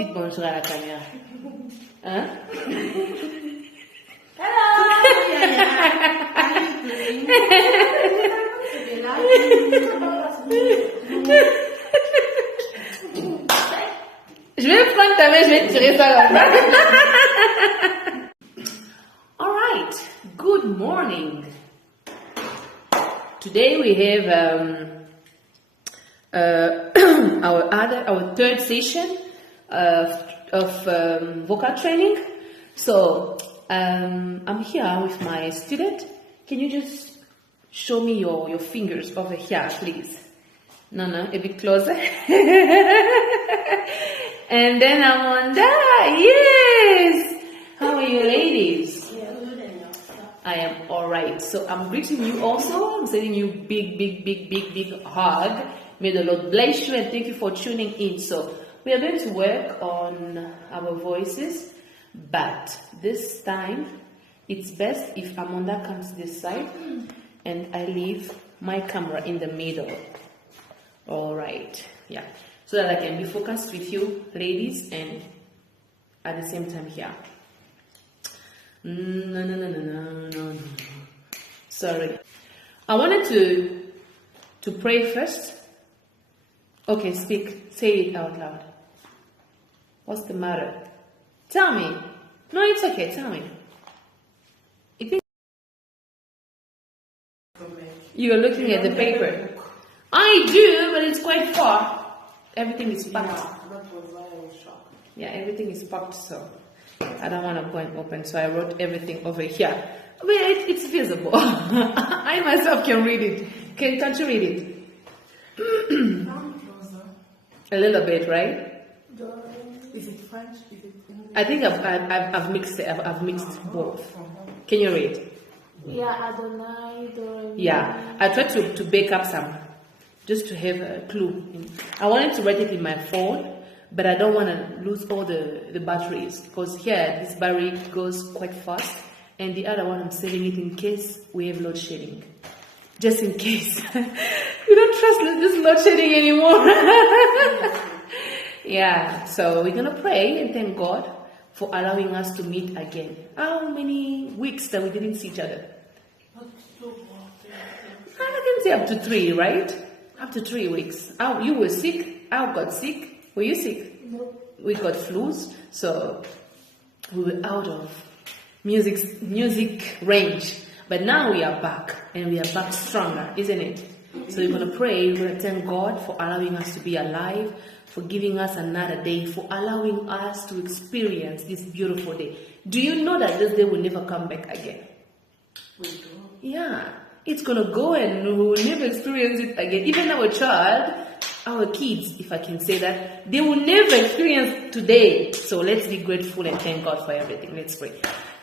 Dites bonjour à la caméra. Hein? Hello! Je vais prendre ta main, je vais tirer ça là-bas. All right. Good morning. Today we have our third session of vocal training. So I'm here with my student. Can you just show me your fingers over here, please? No, a bit closer. And then I'm on that. Yes. How are you, ladies? I am all right. So I'm greeting you also. I'm sending you big hug. May the Lord bless you and thank you for tuning in. So we are going to work on our voices, but this time it's best if Amanda comes this side and I leave my camera in the middle. All right. Yeah. So that I can be focused with you, ladies, and at the same time here. No. Sorry. I wanted to pray first. Okay, speak. Say it out loud. What's the matter? Tell me. No, it's okay. Tell me. You are looking at the paper. I do, but it's quite far. Everything is packed. Yeah, that was why I was shocked. Yeah, everything is packed, so I don't want to go and open, so I wrote everything over here. I mean, it's visible. I myself can read it. Can't you read it? Come closer. A little bit, right? Is it French? Is it English? I think I've mixed it. I've mixed both. Can you read? Yeah, Adonai, Doremi. Yeah, I tried to bake up some, just to have a clue. I wanted to write it in my phone, but I don't want to lose all the batteries, because here this battery goes quite fast, and the other one I'm saving it in case we have load shedding. Just in case. We don't trust this load shedding anymore. Yeah, so we're going to pray and thank God for allowing us to meet again. How many weeks that we didn't see each other? I can say up to 3, right? Up to 3 weeks. You were sick. I got sick. Were you sick? No. We got flus, so we were out of music range. But now we are back, and we are back stronger, isn't it? So we're going to pray. We're going to thank God for allowing us to be alive, for giving us another day, for allowing us to experience this beautiful day. Do you know that this day will never come back again? We do. Yeah, it's going to go and we will never experience it again. Even our kids, if I can say that, they will never experience today. So let's be grateful and thank God for everything. Let's pray.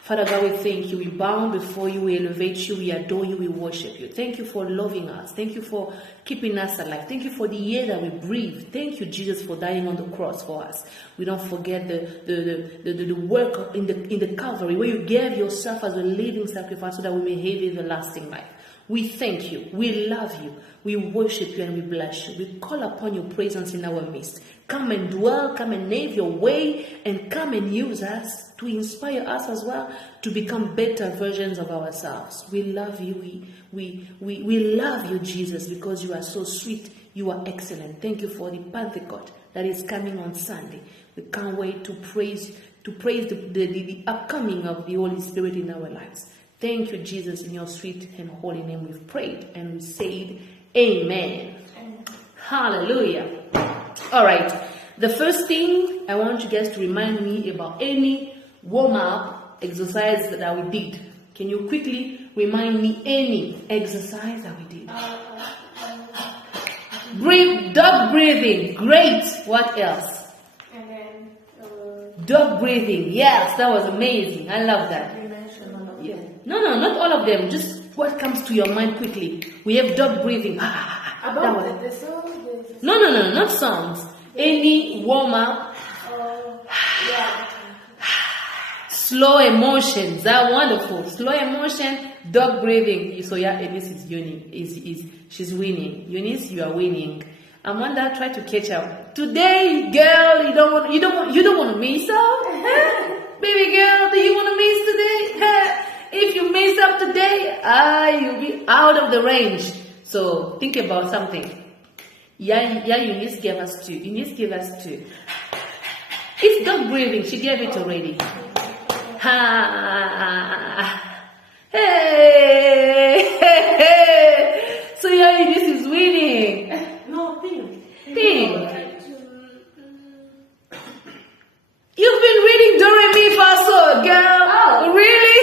Father God, we thank you. We bow before you. We elevate you. We adore you. We worship you. Thank you for loving us. Thank you for keeping us alive. Thank you for the air that we breathe. Thank you, Jesus, for dying on the cross for us. We don't forget the work in the Calvary, where you gave yourself as a living sacrifice so that we may have everlasting life. We thank you. We love you. We worship you and we bless you. We call upon your presence in our midst. Come and dwell, come and have your way, and come and use us to inspire us as well to become better versions of ourselves. We love you. We love you, Jesus, because you are so sweet. You are excellent. Thank you for the Pentecost that is coming on Sunday. We can't wait to praise the upcoming of the Holy Spirit in our lives. Thank you, Jesus, in your sweet and holy name we've prayed and we said, Amen. Hallelujah. All right. The first thing I want you guys to remind me about any warm-up exercise that we did. Can you quickly remind me any exercise that we did? Dog breathing. Great. What else? And then, Dog breathing. Yes, that was amazing. I love that. You mentioned one of them. No, not all of them. Just what comes to your mind quickly. We have dog breathing. about the song, No, not songs. Any warm-up. yeah. Slow emotions. They're wonderful. Slow emotion, dog breathing. So yeah, Eunice is winning. She's winning. Eunice, you are winning. Amanda, try to catch up. Today, girl, you don't want to miss out? Huh? Baby girl, do you want to miss today? Huh? If you miss up today, you'll be out of the range. So think about something. Yeah, Eunice gave us two. It's dog breathing. She gave it already. Hey. So yeah, Eunice is winning. No, think. Think. You've been reading Do Re Mi Fa Sol, girl. Oh. Really?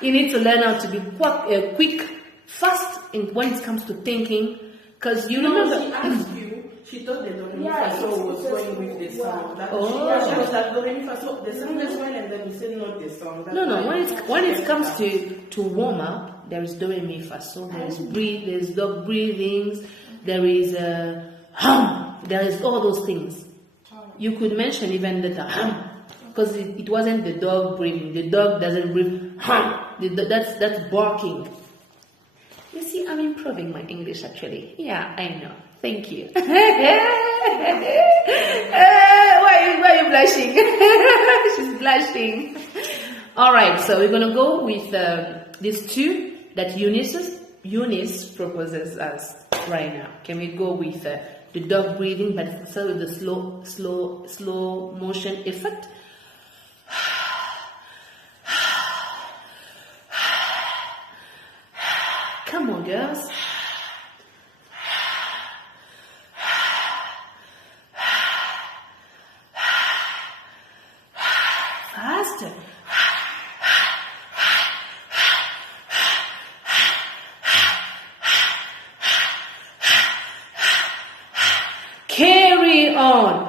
You need to learn how to be quick, fast when it comes to thinking. Because you No, remember. she asked you. She thought the Do Re Mi Yeah, Fa Sol was it's going with the song. That Oh. she was like Do Re Mi Fa Sol. The song is fine, and then you said not the song. That's No. why When it she comes said to warm up, there is Do Re Mi Fa Sol. There's dog breathings. There is hum. There is all those things. You could mention even the hum, because it wasn't the dog breathing. The dog doesn't breathe hum. That's barking. You see, I'm improving my English actually. Yeah, I know. Thank you. Why are you blushing? She's blushing. All right, so we're gonna go with these two that Eunice proposes us right now. Can we go with the dog breathing, but instead with the slow motion effect? Come on, girls. Faster. Carry on.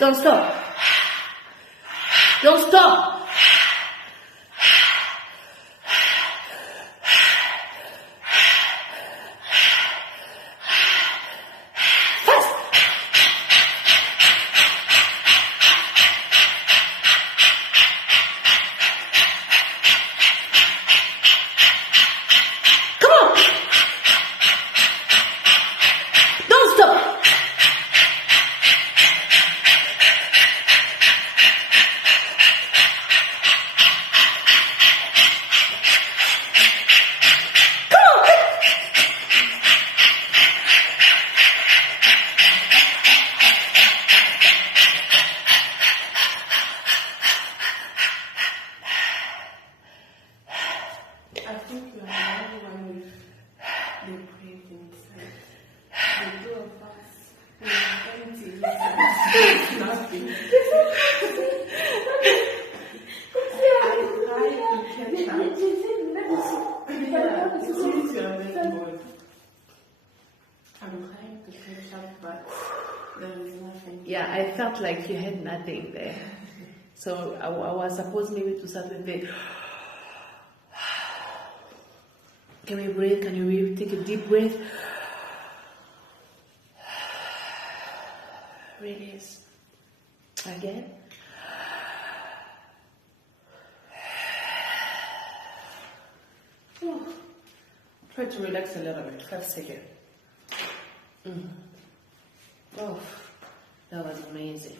Don't stop. Don't stop. Fast. Come on. Don't stop. I think you are another one with the breathing side. The two of us, we are empty inside. Nothing. I try to catch up. Yeah, it seems you are very good. I'm trying to catch up, but there is nothing. Yeah, I felt like you had nothing there. So I was supposed maybe to start with the. Can we breathe? Can you breathe? Take a deep breath. Release. Again. Try to relax a little bit. 5 seconds. Oh, that was amazing.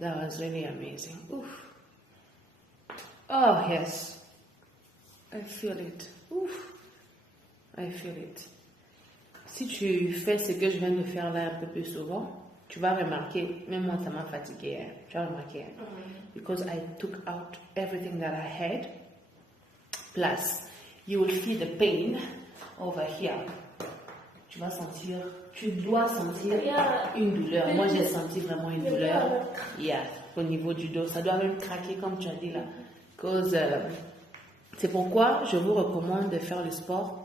That was really amazing. Oof. Oh, yes. I feel it. Ouf. I feel it. Si tu fais ce que je viens de faire là un peu plus souvent, tu vas remarquer, même moi ça m'a fatigué, hein. Tu vas remarquer. Hein. Because I took out everything that I had. Plus, you will feel the pain over here. Tu vas sentir, tu dois sentir une douleur. Moi j'ai senti vraiment une douleur. Yeah, au niveau du dos. Ça doit même craquer comme tu as dit là. Cause, c'est pourquoi je vous recommande de faire le sport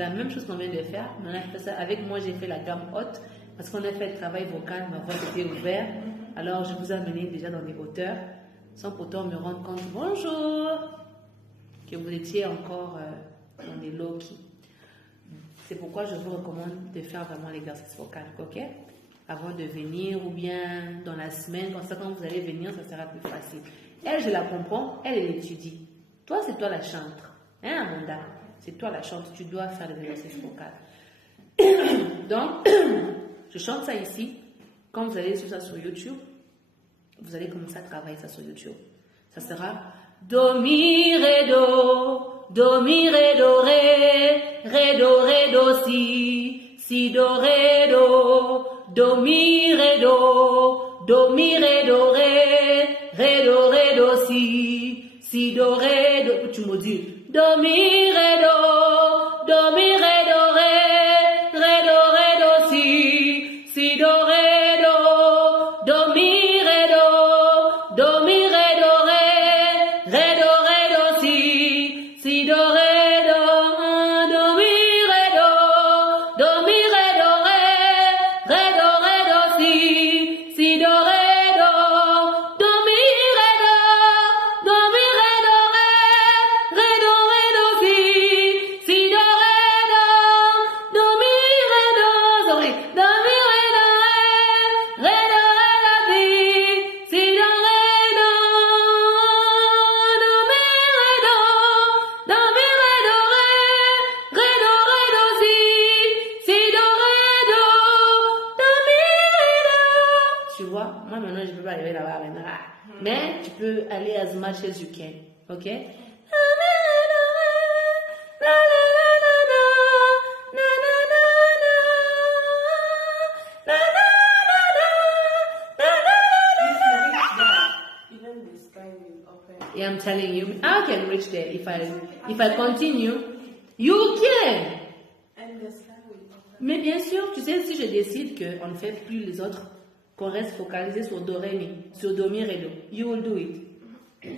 la même chose qu'on vient de faire. Mais on a fait ça avec moi, j'ai fait la gamme haute. Parce qu'on a fait le travail vocal, ma voix était ouverte. Alors, je vous ai amené déjà dans des hauteurs, sans pourtant me rendre compte, bonjour, que vous étiez encore dans des low-key. C'est pourquoi je vous recommande de faire vraiment l'exercice vocal, ok? Avant de venir ou bien dans la semaine, comme ça, quand vous allez venir, ça sera plus facile. Elle, je la comprends, elle étudie. Toi, c'est toi la chantre. Hein, Amanda? C'est toi la chantre, tu dois faire des exercices vocaux. Donc, je chante ça ici. Quand vous allez sur ça sur YouTube, vous allez commencer à travailler ça sur YouTube. Ça sera Do, mi, ré, do, mi, ré, do, ré, do, si, do, ré, do, mi, ré, do, mi, ré, do, ré, do, si, do, ré, do, tu me dis, do, mi, ré, do, mi, ré, do, ré, do, si, do, ré, do, mi, ré, do, mi, ré, do, ré, do, si, do, ré, do, mi, ré, do, mi, ré, do, ré, do, si, do, ré, do, mi, ré, do, mi, ré, do, ré, do, si, do, ré, do, mi, ré, do, sorry, do, mi, ré, do, si, do, ré, do, mi, ré, do, mi, ré, do, si, do, ré, do, mi, ré, do. Tu vois, moi maintenant je peux pas arriver là-bas maintenant. Mais tu peux aller as much as you can, ok? Even the sky will open. Yeah, I'm telling you, I can reach there if I continue. You can. And the sky will open. Mais bien sûr, tu sais, si je décide qu'on ne fait plus les autres, qu'on reste focalisé sur Do, Ré, Mi, sur Do, Mi, Ré, Do, you will do it.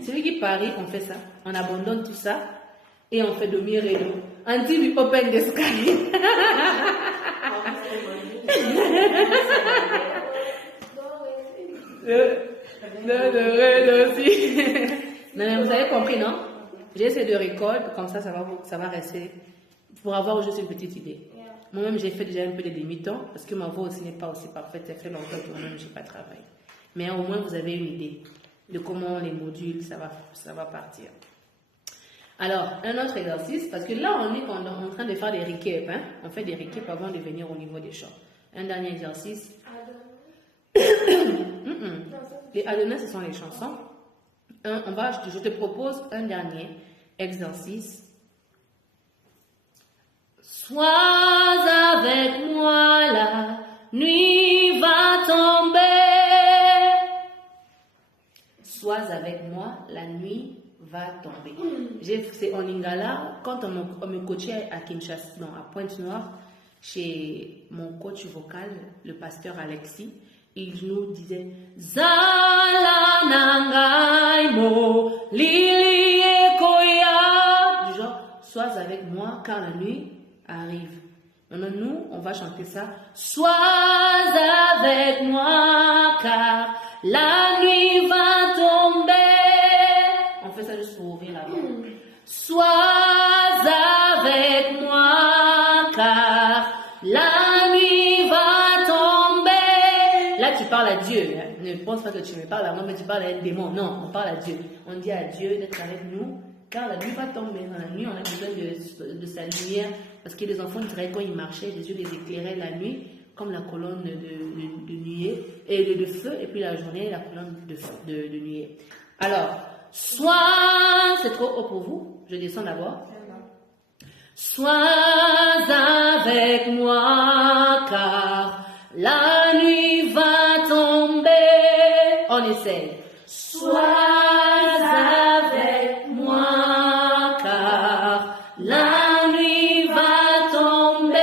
Celui qui parie, on fait ça. On abandonne tout ça et on fait Do, Mi, Ré, Do. Until we open the sky. Do, Ré, Do, si. Non, mais vous avez compris, non? J'ai essayé de record, comme ça va rester. Pour avoir juste une petite idée. Moi-même, j'ai fait déjà un peu des demi-temps, parce que ma voix aussi n'est pas aussi parfaite. Ça fait longtemps que moi-même, je n'ai pas travaillé. Mais au moins, vous avez une idée de comment les modules, ça va partir. Alors, un autre exercice, parce que là, on est en train de faire des recaps. Hein? On fait des recaps avant de venir au niveau des chants. Un dernier exercice. Les Adonais, ce sont les chansons. Je te propose un dernier exercice. Sois avec moi, la nuit va tomber. Sois avec moi, la nuit va tomber. C'est en Lingala, quand on me coachait à Kinshasa, non, à Pointe-Noire, chez mon coach vocal, le pasteur Alexis, il nous disait Zala nangai mo lili ekoya. Du genre, sois avec moi car la nuit arrive. Maintenant, nous, on va chanter ça. Sois avec moi car la nuit va tomber. On fait ça juste pour ouvrir la voix. Sois avec moi car la nuit va tomber. Là, tu parles à Dieu. Hein. Ne pense pas que tu me parles à moi, mais tu parles à un démon. Non, on parle à Dieu. On dit à Dieu d'être avec nous, car la nuit va tomber. Dans la nuit, on a besoin de sa lumière, parce que les enfants disaient quand ils marchaient, les yeux les éclairaient la nuit, comme la colonne de nuée, et de feu, et puis la journée, la colonne de nuée. Alors, sois, c'est trop haut pour vous, je descends d'abord. Sois avec moi, car la nuit va tomber. On essaie. Sois avec moi, car la nuit va tomber.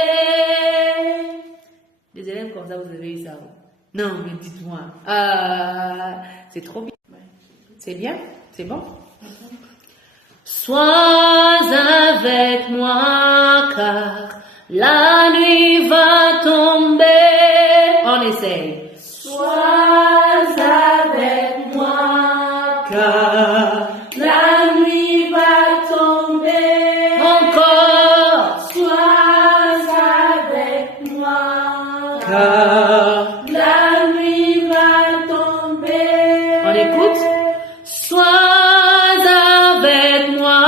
Des élèves comme ça, vous avez eu ça? Non, mais dites-moi. C'est trop bien. C'est bien? C'est bon? Sois avec moi, car La nuit va tomber. On essaye. Sois avec moi, Car la nuit va tomber. encore, Sois avec moi, car la nuit va tomber. on écoute. Sois avec moi,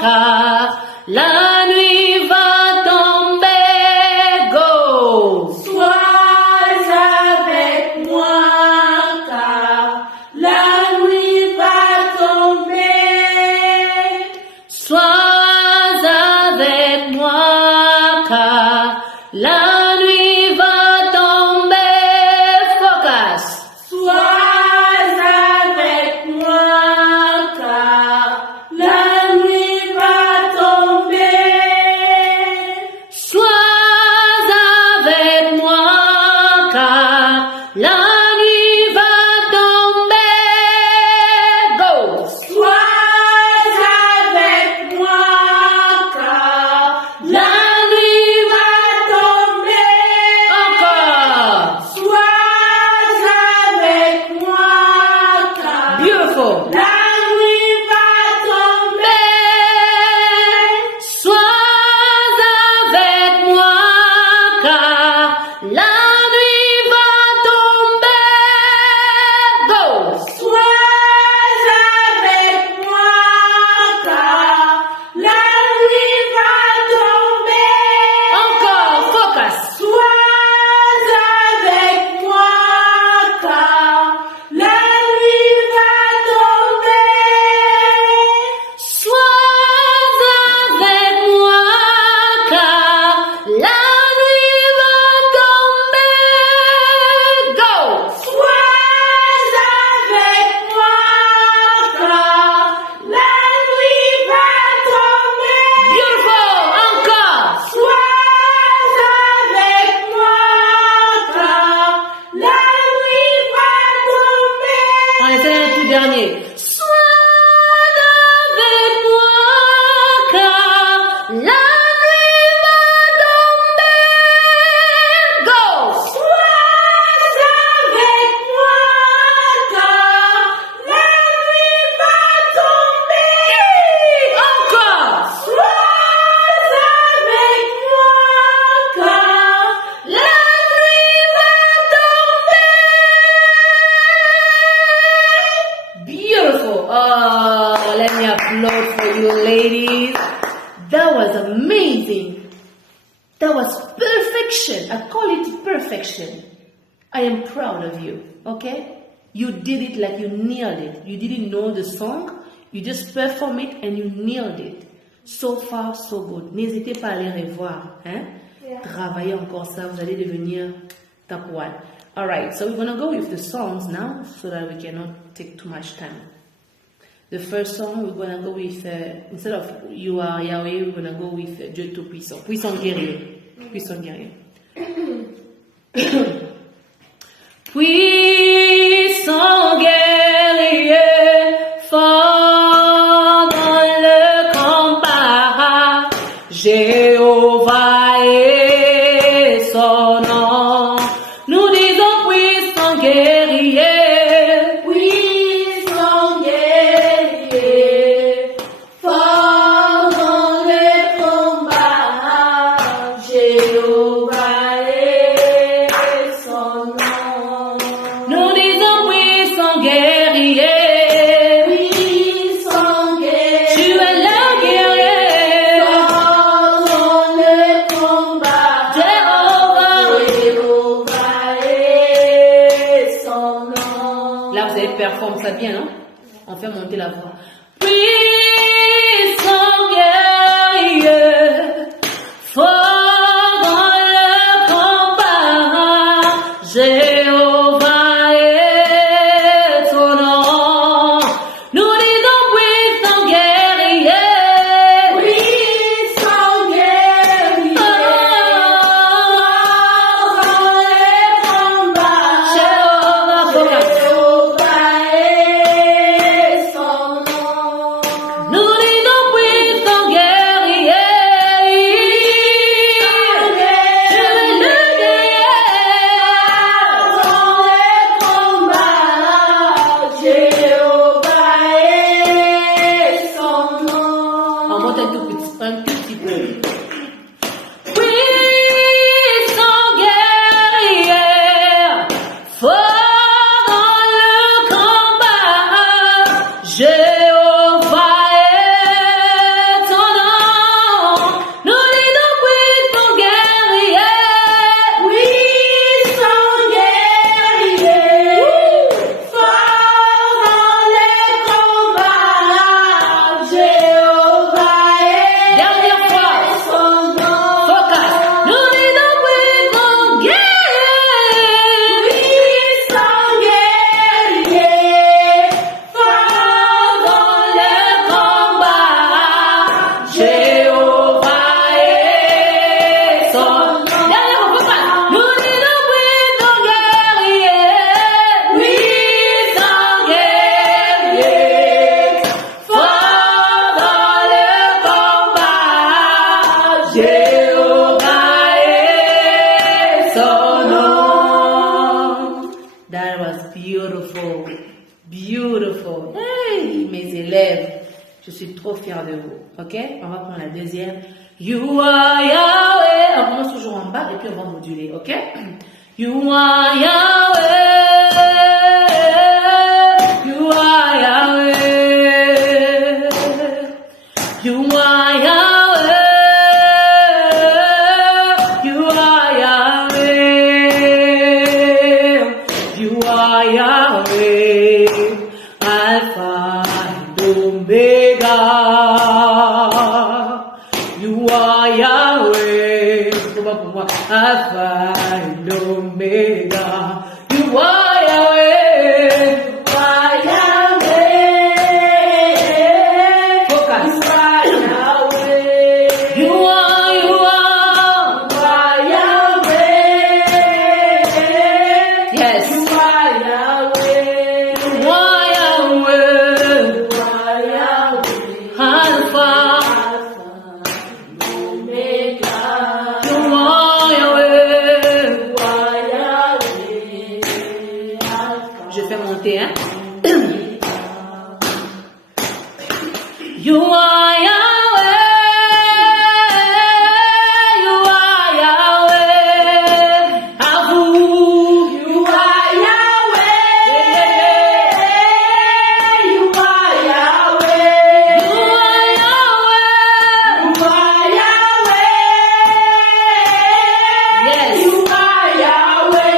car la nuit va tomber. Go. Sois avec moi, car la nuit va tomber. Sois avec moi, car la nuit va tomber. Focus. Sois avec moi, car la nuit va tomber. Sois avec moi, car la nuit va tomber. Go. Sois avec moi, car la nuit va tomber. Encore. Sois avec moi, car Beautiful. la nuit va tomber. Sois avec moi, car la nuit va tomber. Go. Sois avec moi, car la nuit va tomber. Encore. Focus. Sois avec moi, car la nuit va tomber. Sois avec moi, car la nuit va tomber. Go. Sois avec moi, car la nuit va tomber. Beautiful. Encore. Sois avec moi, car la nuit va tomber. On essaie un tout dernier. Sois avec moi, car la nuit va tomber. Go. Sois avec moi, car la nuit va tomber. Encore. Sois avec moi, car la nuit va tomber. Beautiful. Oh, let me applaud for you, ladies. That was amazing. That was perfection. I call it perfection. I am proud of you. Okay? You did it like you nailed it. You didn't know the song. You just perform it and you nailed it. So far, so good. N'hésitez pas à aller revoir. Hein? Yeah. Travaillez encore ça. Vous allez devenir top one. Alright, so we're going to go with the songs now so that we cannot take too much time. The first song we're going to go with, instead of You Are Yahweh, we're going to go with Dieu Tout-Puissant. Puissant guerrier. Puissant guerrier. Puissant guerrier, fort dans le combat, Jéhovah est son nom. Nous disons puissant guerrier, Puissant guerrier, fort dans le combat, Jéhovah est son nom. nous disons puissant guerrier, Puissant guerrier, tu es le guerrier, fort dans le combat, Jéhovah. Jéhovah est son nom. Là, vous avez performé ça bien, non? On fait monter la voix. Puissant guerrier, fort dans le combat, Jéhovah est son nom. Nous disons puissant guerrier, Puissant guerrier, fort dans le combat, Jéhovah, focus. Jéhovah est son nom. Je suis trop fière de vous. Ok? On va prendre la deuxième. You are Yahweh. On commence toujours en bas et puis on va moduler. Ok? You are Yahweh. You are Yahweh. You are Yahweh. You are Yahweh. You are Yahweh. Alpha and Omega. You are Yahweh. Alpha and Omega. You are Yahweh. You are Yahweh. Focus. You are Yahweh. You are Yahweh. Yes. You are Yahweh. You are Yahweh. You are Yahweh. Alpha. Omega. You are Yahweh. You are Yahweh. Alpha. Je fais monter, hein? You are Yahweh. You are Yahweh. À vous. You are Yahweh. You are Yahweh. You are Yahweh. You are Yahweh. Yes. You are Yahweh.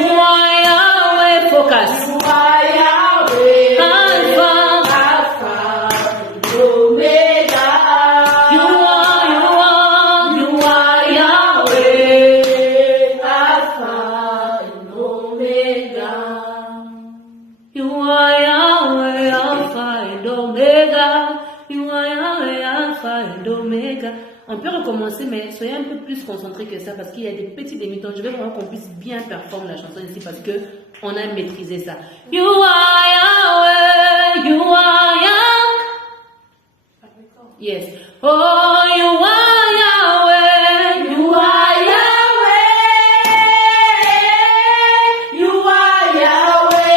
You are Yahweh. Focus. You are Yahweh. Alpha. Omega. You are Yahweh. Alpha and Omega. You are Yahweh, Alpha and Omega. You are Yahweh, Alpha and Omega. On peut recommencer, mais soyez un peu plus concentrés que ça parce qu'il y a des petits demi-tons. Je veux vraiment qu'on puisse bien performer la chanson ici parce que on a maîtrisé ça. You are Yahweh, you are Yahweh. Yes. Oh, you are Yahweh. You are Yahweh. You are Yahweh.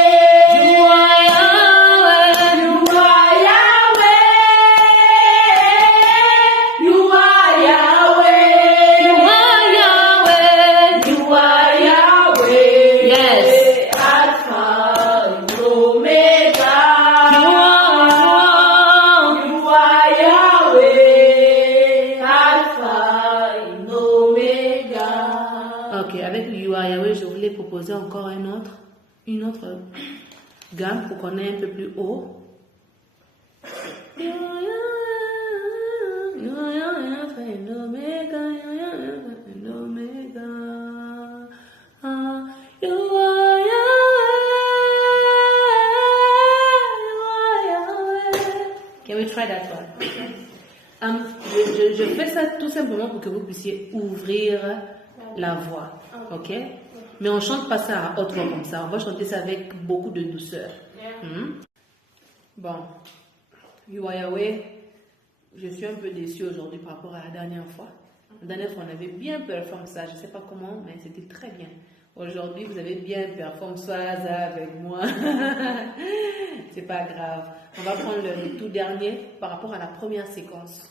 You are Yahweh. You are Yahweh. You are Yahweh. You are Yahweh. You are Yahweh. Yes. Alpha and Omega. You are Yahweh. Alpha and Omega. Ok, avec le You are Yahweh, je voulais proposer encore une autre gamme pour qu'on ait un peu plus haut. You are Yahweh, you are Yahweh, Alpha and Omega, you are Yahweh, Alpha and Omega. Ah, you are Yahweh. Can we try that one? Je fais ça tout simplement pour que vous puissiez ouvrir la voix, ok? Mais on chante pas ça à haute voix comme ça. On va chanter ça avec beaucoup de douceur. Bon, You are Yahweh, je suis un peu déçue aujourd'hui par rapport à la dernière fois. La dernière fois, on avait bien performé ça. Je ne sais pas comment, mais c'était très bien. Aujourd'hui, vous avez bien performé ça avec moi. C'est pas grave. On va prendre le tout dernier par rapport à la première séquence.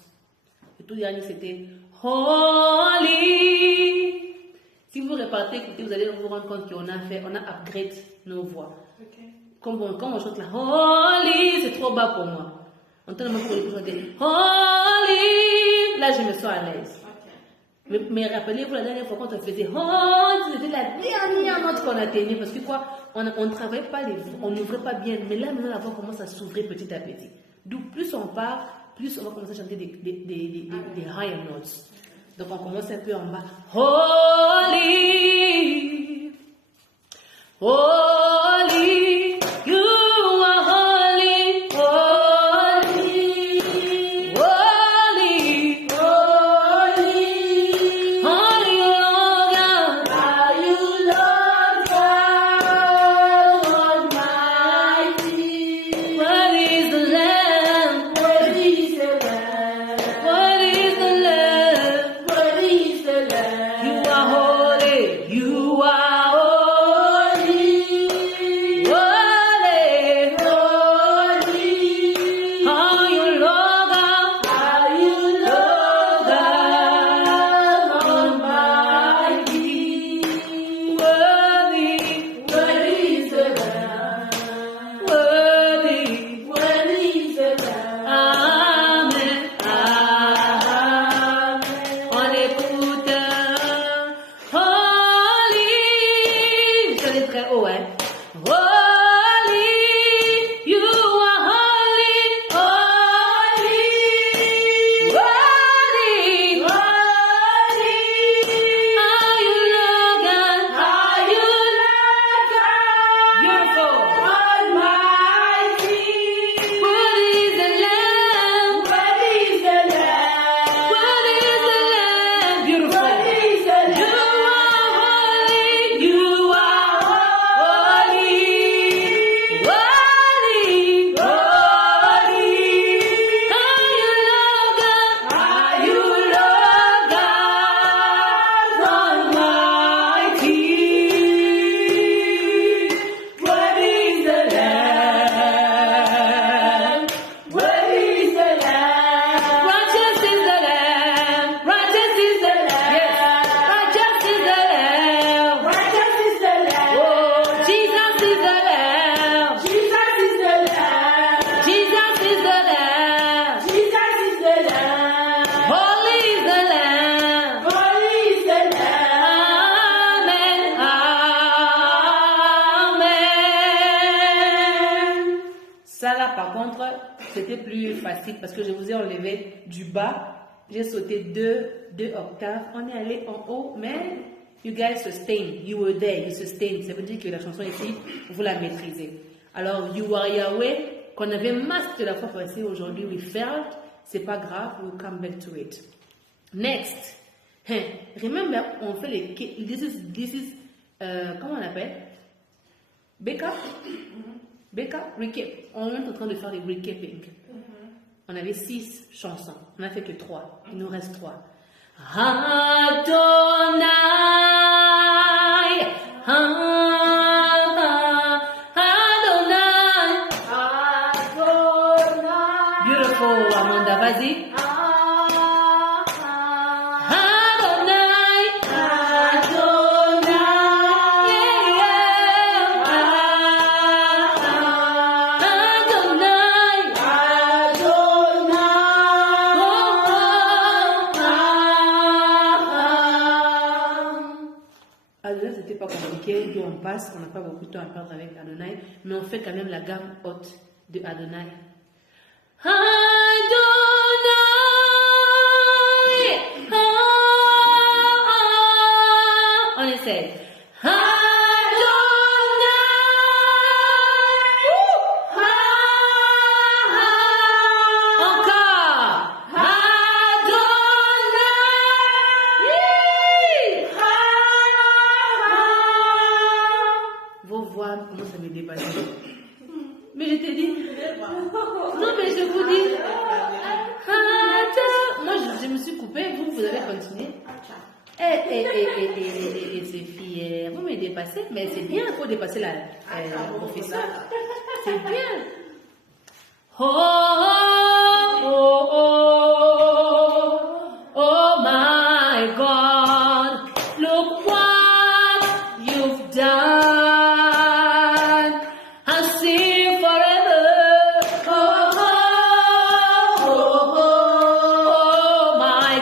Le tout dernier, c'était Holy. Si vous repartez, écoutez, vous allez vous rendre compte qu'on a upgrade nos voix. Okay. Quand on chante la Holy, c'est trop bas pour moi. On entend le mot pour chanter Holy. Là, je me sens à l'aise. Okay. Mais rappelez-vous, la dernière fois, quand on faisait Holy, c'était la dernière note qu'on atteignait. Parce que quoi, on ne travaillait pas on n'ouvrait pas bien. Mais là, maintenant, la voix commence à s'ouvrir petit à petit. Donc, plus on part, plus on va commencer à chanter des higher notes. Donc, on commence un peu en bas. Holy, holy, you are holy, holy, holy, holy, holy, Lord God. Are you Lord God Almighty? What is the Lamb? What is the Lamb? What is the Lamb? What is the Lamb? You are holy. You are holy. beautiful. Worthy is the You Lamb. are holy. You are holy. Holy. Holy. Are you Lord God? Are you Lord God Almighty? Worthy is the Lamb. Worthy is the Lamb. Righteous is the Lamb. Righteous is the Lamb. Yes. Righteous is the Lamb. Righteous is the Lamb. Oh, Jesus is the Lamb. Jesus is the Lamb. Jesus is the Lamb. Jesus is the Lamb. Holy is the Lamb. Holy is the Lamb. Amen. Amen. Ça là, par contre, c'était plus facile parce que je vous ai enlevé du bas. J'ai sauté deux octaves. On est allé en haut, mais you guys sustain. You were there, you sustain. Ça veut dire que la chanson ici, vous la maîtrisez. Alors, You Are Yahweh, qu'on avait master la fois passée, aujourd'hui, we failed. C'est pas grave, we'll come back to it. Next. Remember, on fait les... This is comment on appelle? Backup? Backup? Recap. On est en train de faire des recapping. On avait 6 chansons. On n'a fait que 3. Il nous reste 3. Adonai. Adonai. Adonai. Beautiful, Amanda. Vas-y. Adonai. Adonai. Yeah. Adonai. Adonai, c'était pas compliqué, puis on passe, on n'a pas beaucoup de temps à perdre avec Adonai, mais on fait quand même la gamme haute de Adonai. Adonai! On essaie. Encore! Vos voix commencent à me dépasser. Mais je te dis. Non, mais je vous dis. Moi, je me suis coupée. Vous avez continué. Et ces filles, vous me dépassez. Mais c'est bien, il faut dépasser la professeure. C'est bien. Oh my God, look what you've done. I'll sing forever. Oh my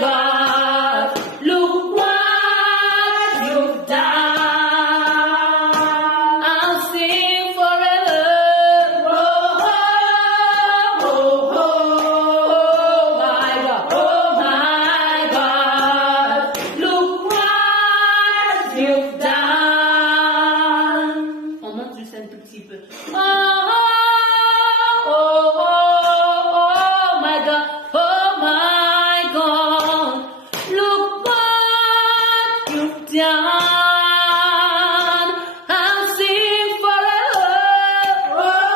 God, look what you've done. I'll sing forever. Oh my God, look what you've done. On monte juste un tout petit peu. Oh my God, look what you've done. I'll sing forever. Oh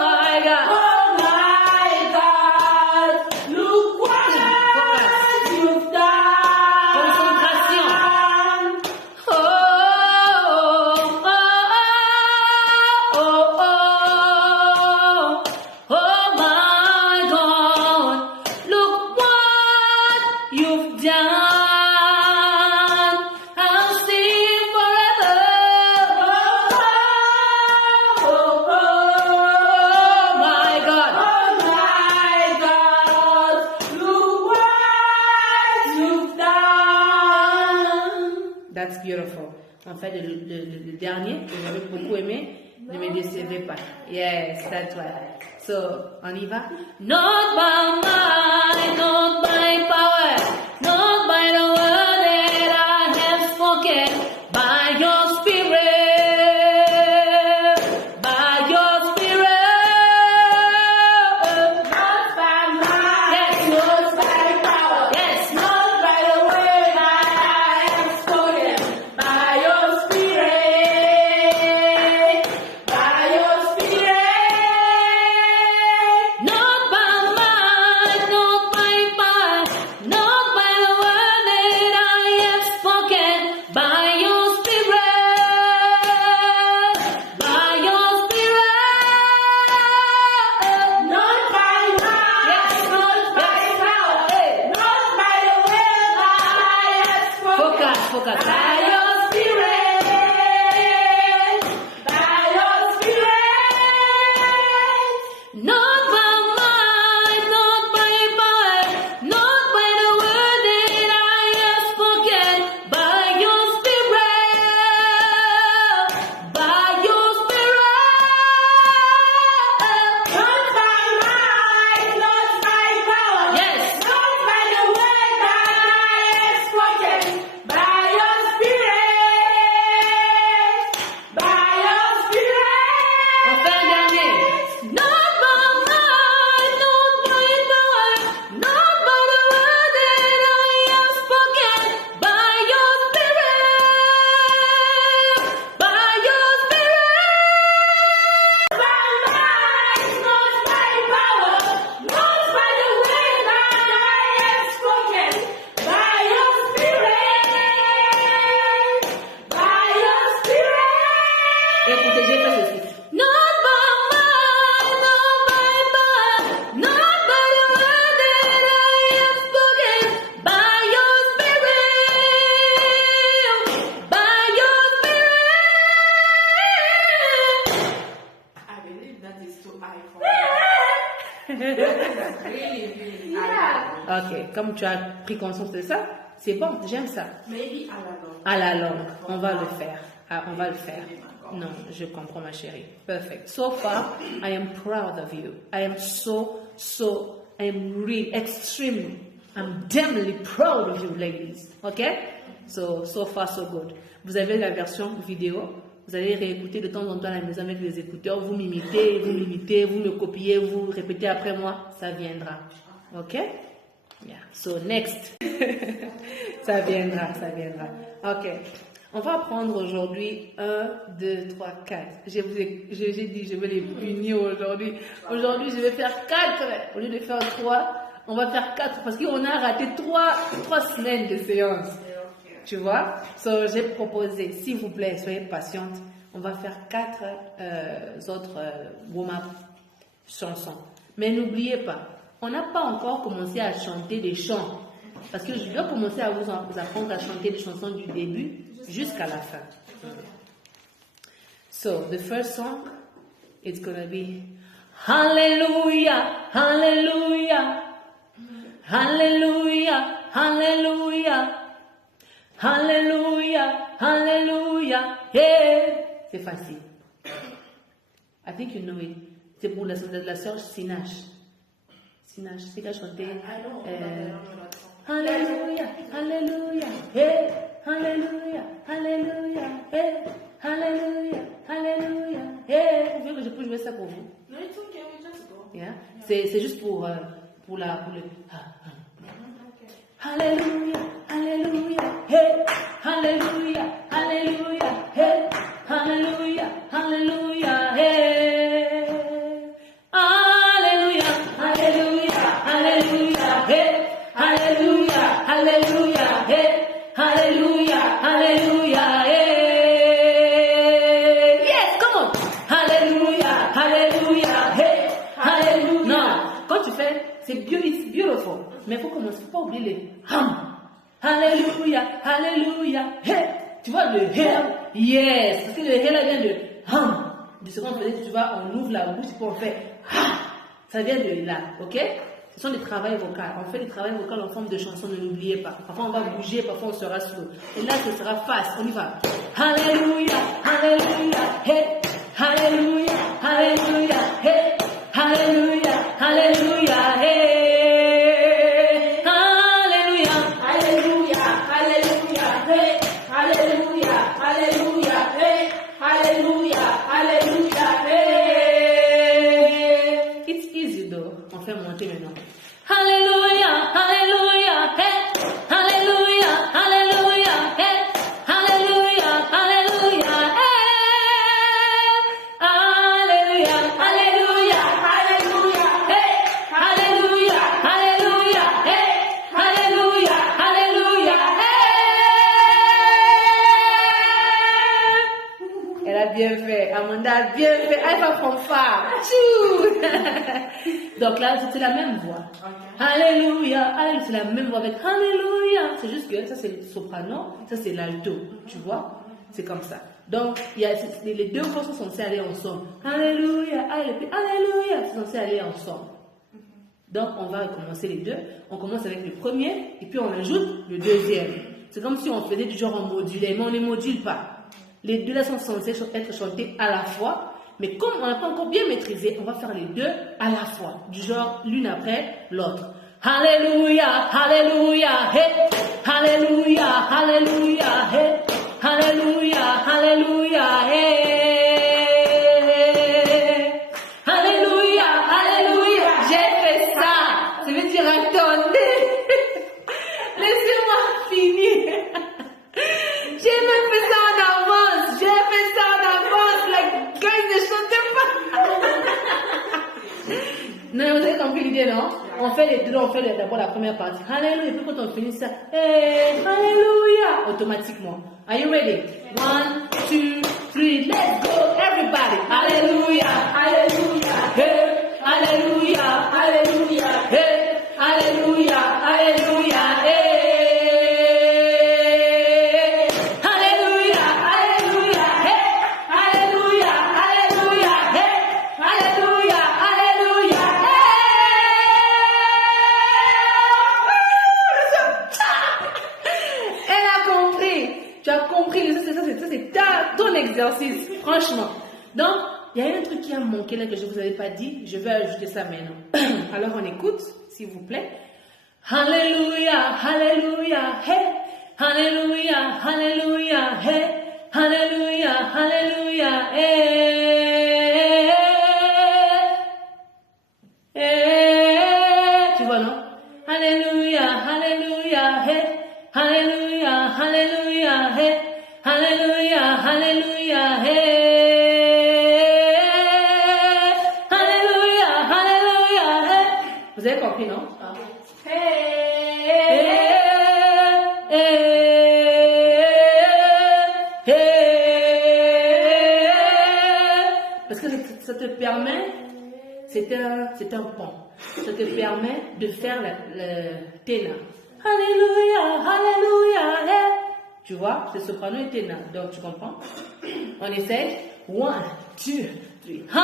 my God. Concentration. Oh my God, look what you've done. I'll sing forever. Oh my God. That's beautiful. En fait, le dernier que j'avais beaucoup aimé ne me décevait pas. Yes, that's right. So, on y va. Not by might, not by power, not by the word that I have spoken, by your spirit, by your spirit. Really, really. Yeah. Ok, comme tu as pris conscience de ça, c'est bon, j'aime ça. Maybe à la langue. À la langue, on va le faire. Ah, on va le faire. Non, je comprends ma chérie. Perfect. So far, I am proud of you. I am I am really extremely, I'm damnly proud of you ladies. Okay? So far so good. Vous avez la version vidéo. Vous allez réécouter de temps en temps à la maison avec les écouteurs. Vous m'imitez, vous me copiez, vous répétez après moi. Ça viendra. Ok? Yeah. So next. ça viendra. Ok. On va apprendre aujourd'hui 1, 2, 3, 4. J'ai dit je vais les punir aujourd'hui. Aujourd'hui, je vais faire 4. Au lieu de faire 3, on va faire 4 parce qu'on a raté 3 semaines de séance. Tu vois? So, j'ai proposé, s'il vous plaît, soyez patiente. On va faire 4 autres warm-up chansons. Mais n'oubliez pas, on n'a pas encore commencé à chanter des chants. Parce que je dois commencer à vous apprendre à chanter des chansons du début jusqu'à la fin. So, the first song, it's gonna be Hallelujah, Hallelujah, Hallelujah, Hallelujah, Hallelujah, Hallelujah, yeah. C'est facile. I think you know it. C'est pour la sœur Sinache. Sinache, c'est qu'elle chantait. Hallelujah, Hallelujah, hey, Hallelujah, Hallelujah, hey, Hallelujah, Hallelujah, hey. Vous voulez que je peux jouer ça pour vous? No, it's okay, we just go. Yeah. C'est juste pour le. Hallelujah, Hallelujah, hey, Hallelujah, Hallelujah, hey, Hallelujah, Hallelujah, hey. Hallelujah, Hallelujah, Hallelujah, hey, Hallelujah, Hallelujah, hey, Hallelujah, Hallelujah, hey. Yes, come on. Hallelujah, Hallelujah, hey, Hallelujah. Non, quand tu fais, it's beautiful. Mais il faut commencer, faut pas oublier les Hallelujah, Hallelujah, hey. Tu vois le hey, yes. Parce que le hey là vient de du second peut-être, tu vois, on ouvre la bouche, puis on fait ça vient de là, ok? Ce sont des travails vocaux. On fait des travails vocaux en forme de chanson, ne l'oubliez pas. Parfois on va bouger, parfois on sera slow. Et là, ce sera fast. On y va. Hallelujah, Hallelujah, hey. Hallelujah, Hallelujah, hey. Hallelujah, Hallelujah, hey. Hallelujah, Hallelujah, hallelujah, hey. Hallelujah, hallelujah, hey. Hallelujah, hallelujah, hey. It's easy though. On fait monter maintenant. Hallelujah, Hallelujah, hey. Hallelujah, Hallelujah, hey. Hallelujah, Hallelujah, hey. Hallelujah, Hallelujah, Hallelujah, hey. Hallelujah, Hallelujah, hey. Hallelujah, Hallelujah, hey. Elle a bien fait. Amanda a bien fait. Elle va fanfare. Tchou. Donc là, c'est la même voix. Alléluia, Alléluia, c'est la même voix avec Alléluia. C'est juste que ça c'est le soprano, ça c'est l'alto, tu vois? C'est comme ça. Donc, les deux voix sont censées aller ensemble. Alléluia, Alléluia, c'est censé aller ensemble. Donc, on va commencer les deux. On commence avec le premier et puis on ajoute le deuxième. C'est comme si on faisait du genre en modulé, mais on ne les module pas. Les deux là sont censés être chantés à la fois. Mais comme on n'a pas encore bien maîtrisé, on va faire les deux à la fois, du genre l'une après l'autre. Hallelujah, Hallelujah, hey. Hallelujah, Hallelujah, hey. Hallelujah, Hallelujah, hey. Hallelujah, Hallelujah, j'ai fait ça. Ça veut dire attendez. Laissez-moi finir. J'ai même fait ça en avance. J'ai fait ça en avance. Like, guys, ne chantez pas. Non, vous avez compris l'idée, non? On fait les deux, on fait d'abord la première partie. Hallelujah. Et puis quand on finit ça, hey, Hallelujah. Automatiquement. Are you ready? 1, 2, 3, let's go. Everybody. Hallelujah. Hallelujah. Hey. Hallelujah. Hallelujah. Hey. Hallelujah. Hallelujah. Hey. exercice, franchement. Donc, il y a un truc qui a manqué là que je ne vous avais pas dit. Je vais ajouter ça maintenant. Alors, on écoute, s'il vous plaît. Alléluia, Alléluia, hey. Alléluia, Alléluia, hey. Alléluia, Alléluia, hey. Hey. Tu vois, non? Alléluia, Alléluia, hey. Alléluia, Alléluia, hey. Alléluia, Alléluia, hey. Alléluia, Alléluia, hey. Vous avez compris, non? Hey, hey, hey. Parce que ça te permet, c'est un pont. Ça te permet de faire le ténor. Alléluia, Alléluia, hey. Tu vois, c'est soprano et ténor. Donc, tu comprends? On essaye. 1, 2, 3.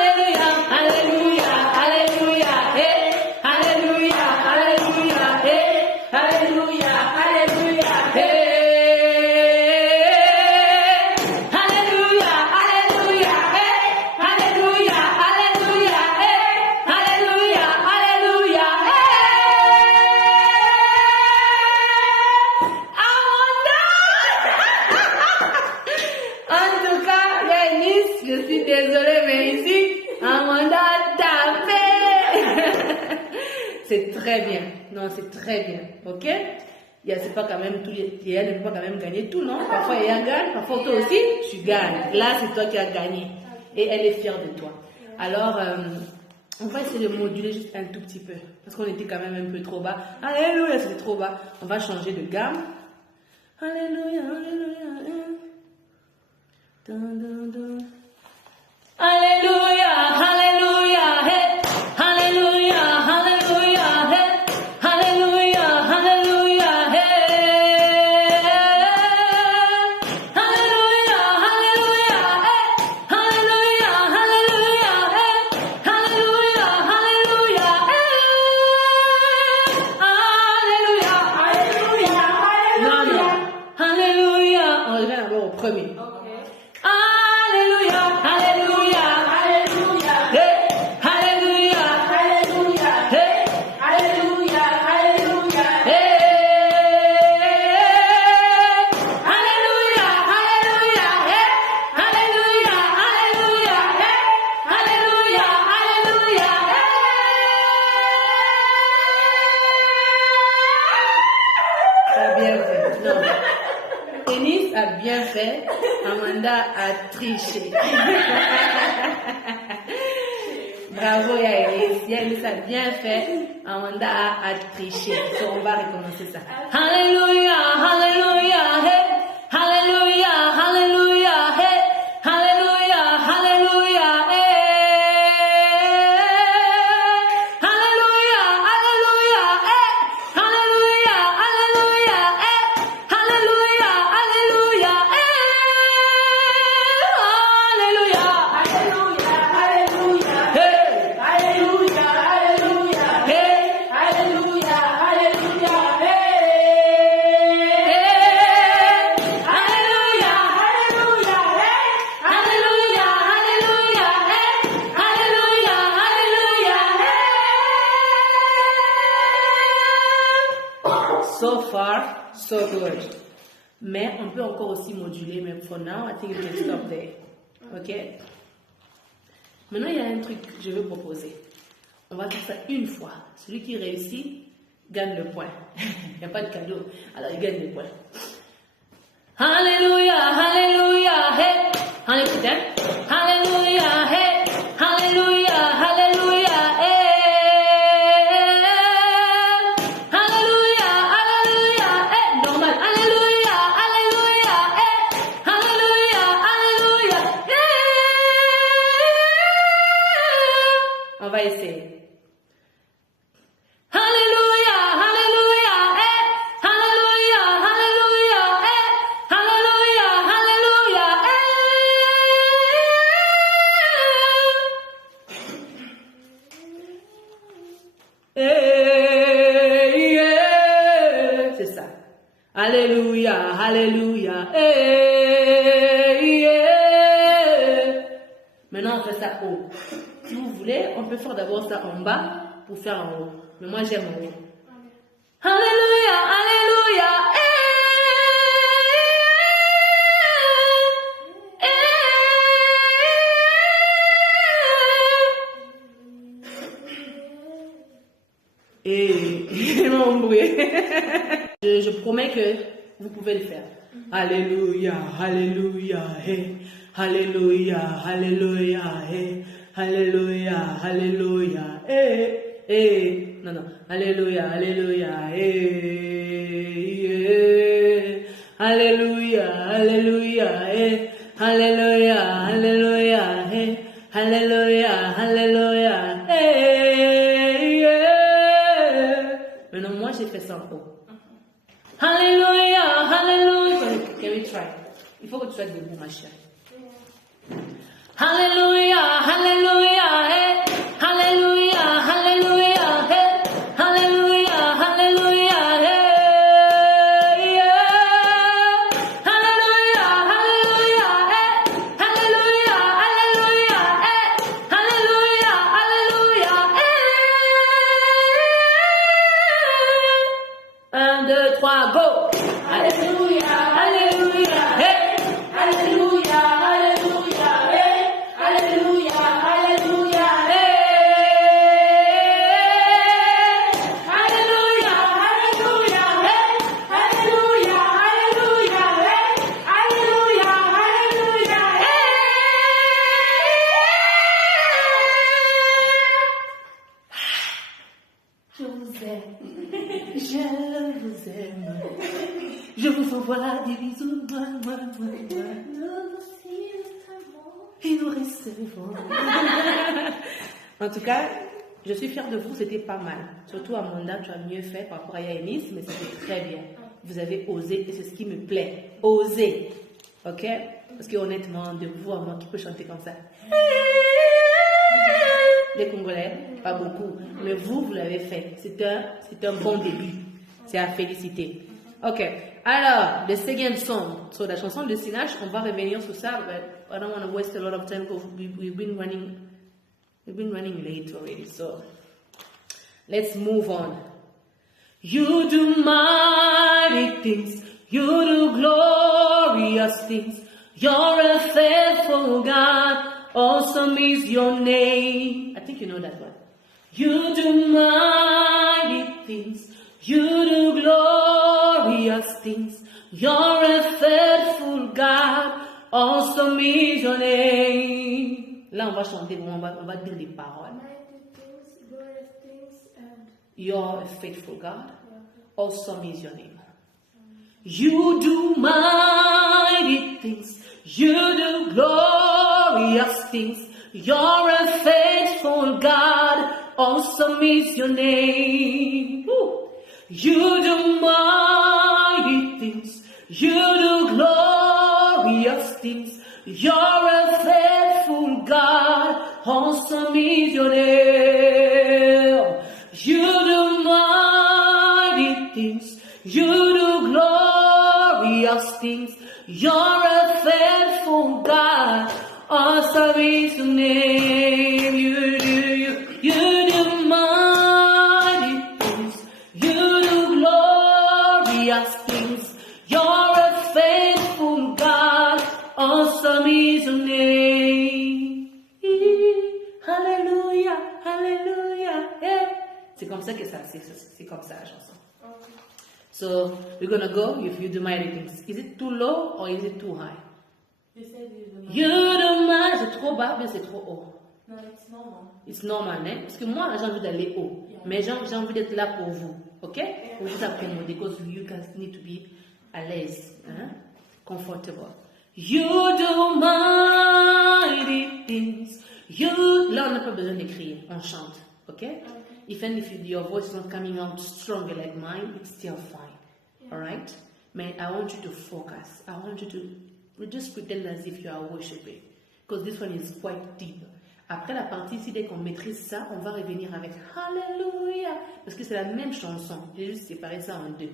Alléluia, Alléluia, Alléluia, hey. Alléluia, Alléluia, hey. Alléluia, Alléluia, hey. Alléluia, Alléluia, hey. Alléluia, Alléluia, hey. Alléluia, Alléluia, hey. En tout cas, Yanis, je suis désolée, mais ici, Amanda tapé. C'est très bien. Non, c'est très bien. Ok? C'est pas quand même tout. Yaya ne peut pas quand même gagner tout, non? Parfois, Yaya gagne. Parfois, toi aussi, tu gagnes. Là, c'est toi qui as gagné. Et elle est fière de toi. Alors, on va essayer de moduler juste un tout petit peu. Parce qu'on était quand même un peu trop bas. Alléluia, c'était trop bas. On va changer de gamme. Alléluia, Alléluia. Dun, dun, dun. Alléluia, Alléluia, hey. Alléluia, Alléluia, hey. Alléluia, Alléluia, hey. Alléluia, Alléluia, hey. Alléluia, Alléluia, hey. Alléluia, Alléluia, hey. Alléluia, Alléluia, Alléluia. Non, non. Alléluia. On revient d'abord au premier. Alléluia, Alléluia, Alléluia, hey. Alléluia, Alléluia, hey. Alléluia, Alléluia, hey. Alléluia, Alléluia, hey. Alléluia, Alléluia, hey. Alléluia, Alléluia, hey. Ça a bien fait. Non. Eunice a bien fait. Amanda a triché. Bravo Yanis. Yanis a bien fait. Amanda a triché. So, on va recommencer ça. Alléluia, Alléluia, hey. Alléluia, Alléluia, hey. Alléluia, Alléluia, hey. Alléluia, Alléluia, hey. Alléluia, Alléluia, hey. Alléluia, Alléluia, hey. Alléluia, Alléluia, Alléluia, hey. Alléluia, Alléluia, hey. Alléluia, Alléluia, hey. Alléluia, Alléluia, hey. Alléluia, Alléluia, hey. Alléluia, Alléluia, hey. So far, so good. Mais on peut encore aussi moduler, mais for now, I think we can stop there. Ok? Maintenant, il y a un truc que je veux proposer. On va faire ça une fois. Celui qui réussit gagne le point. Il n'y a pas de cadeau. Alors, il gagne le point. Alléluia, Alléluia, hey. On écoute, hein? Alléluia, hey. Alléluia, Alléluia, hey. Alléluia, Alléluia, hey. Normal. Alléluia, Alléluia, hey. Alléluia, Alléluia, hey. On va essayer. Alléluia, Alléluia, hey. Alléluia, Alléluia, hey. Alléluia, Alléluia, hey. Hey, yeah. C'est ça. Alléluia, Alléluia, hey, yeah. ça haut. Si vous voulez, on peut faire d'abord ça en bas pour faire en haut. Mais moi, j'aime en haut. Alléluia, alléluia. Et mon bruit. Je promets que vous pouvez le faire. Alléluia, alléluia, hey. Alléluia, alléluia, hey. Alléluia, alléluia, hey, hey. Non, non. Alléluia, alléluia, hey, hey. Alléluia, alléluia, hey. Alléluia, alléluia, hey. Alléluia, alléluia, hey, yeah. Maintenant, moi, j'ai fait ça en haut. Alléluia, alléluia. Can we try? Il faut que tu sois debout, ma chérie. Alléluia, alléluia, hey. Alléluia, alléluia, hey. Alléluia, alléluia, hey, yeah. Alléluia, alléluia, hey. Alléluia, alléluia, hey. Alléluia, alléluia, hey. 1, 2, 3, go. Alléluia, alléluia, hey. Alléluia, alléluia, hey. Alléluia, alléluia, hey. Alléluia, alléluia, hey. Alléluia, alléluia, hey. Alléluia, alléluia, hey. Je vous aime, je vous aime. Je vous envoie des bisous, moi. Et nous recevons. En tout cas, je suis fière de vous, c'était pas mal. Surtout Amanda, tu as mieux fait par rapport à Yanis, mais c'était très bien. Vous avez osé, et c'est ce qui me plaît. Oser. Ok? Parce que honnêtement, de vous à moi, qui peut chanter comme ça? Les Congolais, pas beaucoup. Mais vous l'avez fait. C'est un bon début. C'est à féliciter. Ok. Alors, the second song. So, la chanson de Sinach, on va revenir sur ça, but I don't want to waste a lot of time because we've been running late already. So, let's move on. You do mighty things. You do glorious things. You're a faithful God. Awesome is your name. I think you know that one. You do mighty things. You do glorious things. You're a faithful God. Awesome is your name. Là, on va chanter, on va dire les paroles. Mighty things, glorious things, and You're a faithful God. Awesome is your name. You do mighty things. You do glorious things. You're a faithful God. Awesome is your name. Woo. You do mighty things. You do glorious things. You're a faithful God. Awesome is your name. You do mighty things. You do glorious things. You're a faithful God. Awesome is your name. You do mighty things. You do glorious things. You're a faithful God. Awesome is your name. Hallelujah, hallelujah. Yeah. C'est comme ça que ça, c'est comme ça la chanson. So we're gonna go. If you do mighty things, is it too low or is it too high? you said You do mighty. C'est trop bas, mais c'est trop haut. no, it's normal. It's normal, hein? Parce que moi, j'ai envie d'aller haut. Yeah. Mais j'ai envie d'être là pour vous. Ok? Pour vous accommoder. Because you guys need to be à l'aise. Hein? Comfortable. You do mighty things. Là, on n'a pas besoin d'écrire. On chante. Ok? Even if your voice is not coming out stronger like mine, it's still fine. Yeah. Alright? But I want you to focus. I want you to just pretend as if you are worshiping. Because this one is quite deep. Après la partie ici, dès qu'on maîtrise ça, on va revenir avec Hallelujah. Parce que c'est la même chanson. J'ai juste séparé ça en deux.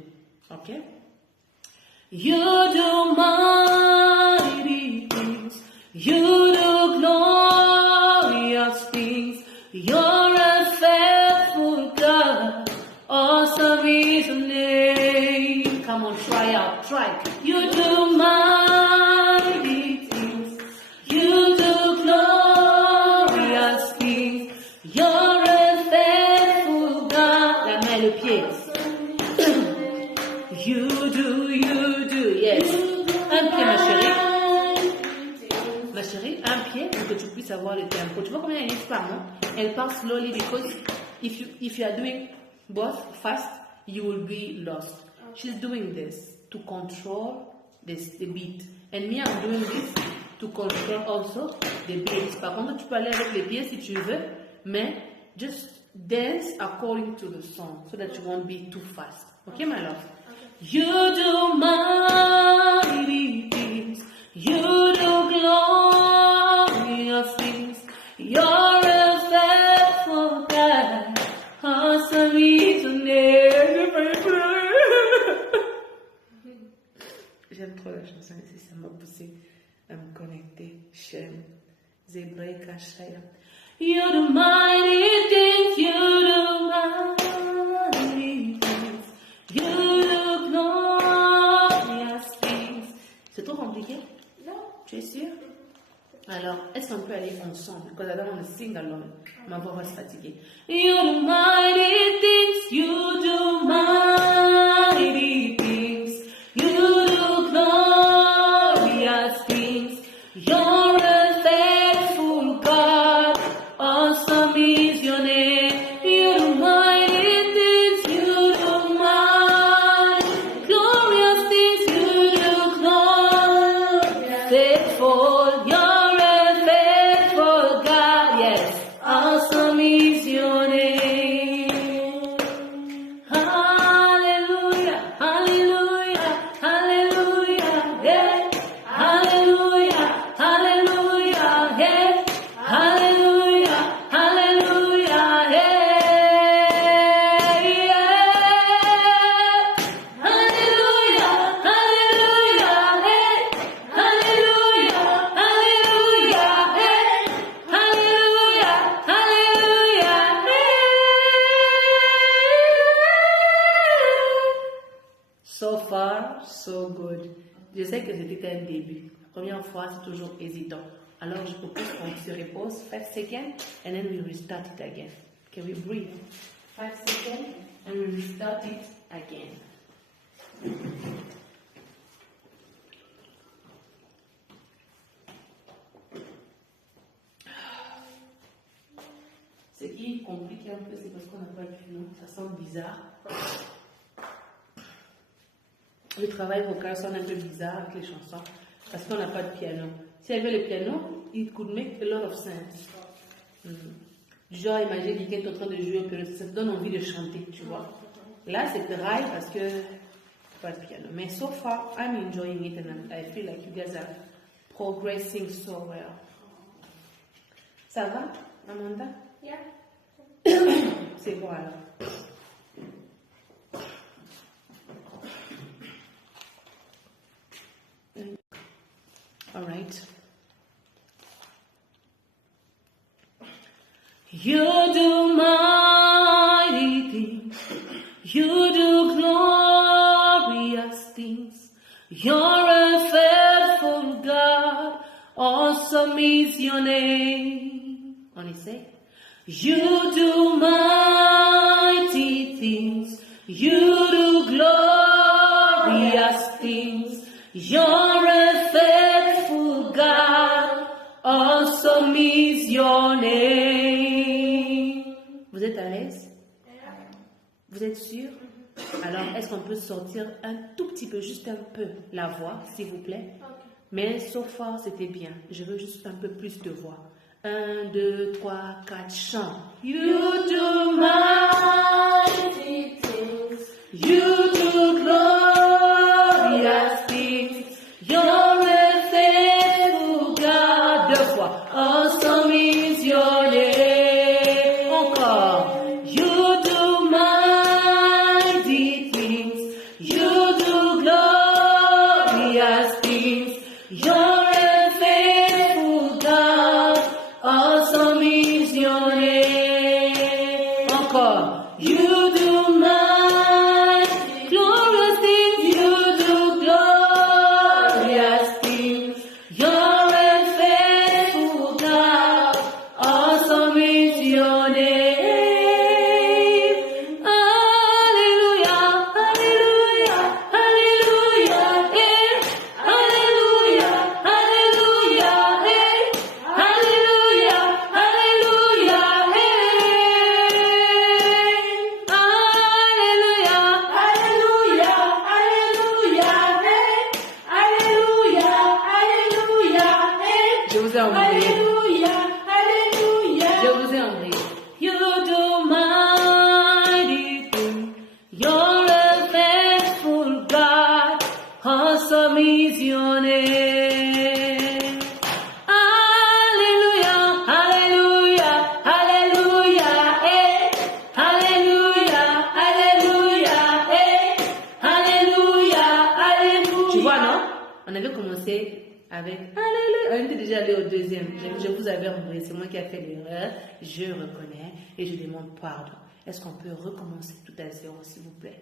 Ok? You do mighty things. You do glorious You're a faithful God. Awesome is your name. Come on, try out, try. You do mighty things. You do glorious things. You're a faithful God. La main, le pied. You do, yes. Un pied, ma chérie. Ma chérie, un pied pour que tu puisses avoir le tempo. Tu vois combien elle est par non? Elle part slowly because if you are doing both fast, you will be lost. She's doing this to control the beat. And me, I'm doing this to control also the beat. Par contre, tu peux aller avec les pieds si tu veux, mais just dance according to the song so that you won't be too fast. Okay, my love? You do mighty things. You do glorious things. You're a faithful God. Awesome is your name. J'aime trop la chanson ici, ça m'a poussé à me connecter. J'aime Zebreka Shaya. You do mighty things, you do mighty things. You do glorious things. C'est trop compliqué? Non. Tu es sûre? Alors, est-ce qu'on peut aller ensemble? Because I don't want to sing alone. Ma voix va se fatiguer. You do mighty things, you do mighty things. You do glorious things. You're a faithful God. Awesome is your name. You do mighty things, you do mighty glorious things. You do glorious faithful. You're a faithful God. Yes, awesome is your name. Hallelujah, hallelujah, hallelujah, yeah. Hallelujah, hallelujah, yeah. Hallelujah, hallelujah, yeah. Hallelujah, hallelujah, yeah. Hallelujah, hallelujah, yeah. Hallelujah, hallelujah, yeah. So far, so good. Je sais que c'était un début. La première fois, c'est toujours hésitant. Alors, je propose qu'on se repose 5 seconds and then we restart it again. Can we breathe? 5 seconds and we restart it again. Ce qui complique un peu, c'est parce qu'on n'a pas de piano. Ça sent bizarre. Le travail vocal sonne un peu bizarre avec les chansons parce qu'on n'a pas de piano. Si elle avait le piano, it could make a lot of sense. Du genre, imagine quelqu'un est en train de jouer au piano, ça te donne envie de chanter, tu vois. Là, c'est pareil parce que pas de piano. Mais so far, I'm enjoying it and I feel like you guys are progressing so well. Ça va, Amanda? Yeah. C'est bon alors. All right. You do mighty things. You do glorious things. You're a faithful God. Awesome is your name. Only say. You do mighty things. You do glorious things. You're a faithful God. Awesome is your name. Vous êtes à l'aise? Vous êtes sûr? Alors, est-ce qu'on peut sortir un tout petit peu, juste un peu, la voix, s'il vous plaît? Mais so far, c'était bien. Je veux juste un peu plus de voix. 1, 2, 3, 4, chant. You do mighty things. You do glorious things. You're a faithful God. 2 fois. Awesome is your name. Encore. You do mighty things. You do glorious things. You're a faithful God. Awesome is your name. On avait commencé avec Alléluia. On était déjà allé au deuxième. Je vous avais embrassé, c'est moi qui ai fait l'erreur. Je reconnais et je demande pardon. Est-ce qu'on peut recommencer tout à zéro, s'il vous plaît?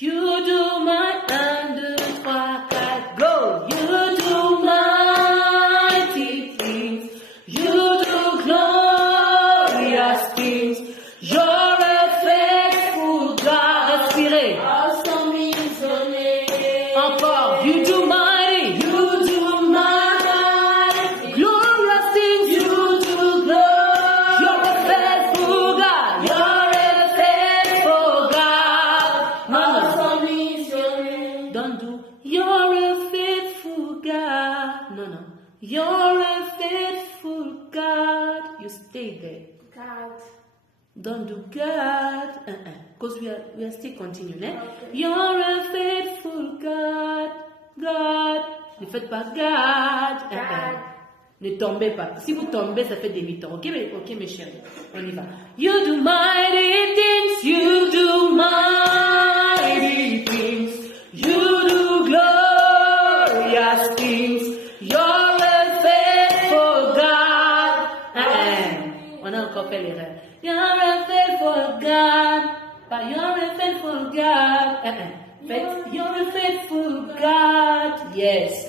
You do my 1, 2, 3, 4, go! You do mighty things. You do glorious things. You're a faithful God. Respirez. Awesome is your name. Encore. You do mighty. You do mighty. Glorious things. You do glorious. You're a faithful God. You're a faithful God. Mama. Awesome is your name. Don't do. You're a faithful God. No, no. You're a faithful God. You stay there. God. Don't do God. Because we are still continuing. Eh? You're a faithful God. God. Ne faites pas God. God. Ne tombez pas. Si vous tombez, ça fait demi-temps. Ok, mes chéris. On y va. You do mighty things. You do mighty things. You do glorious things. You're a faithful God. On a encore fait l'erreur. You're a faithful God. But you're a faithful God. You're a faithful God. Yes.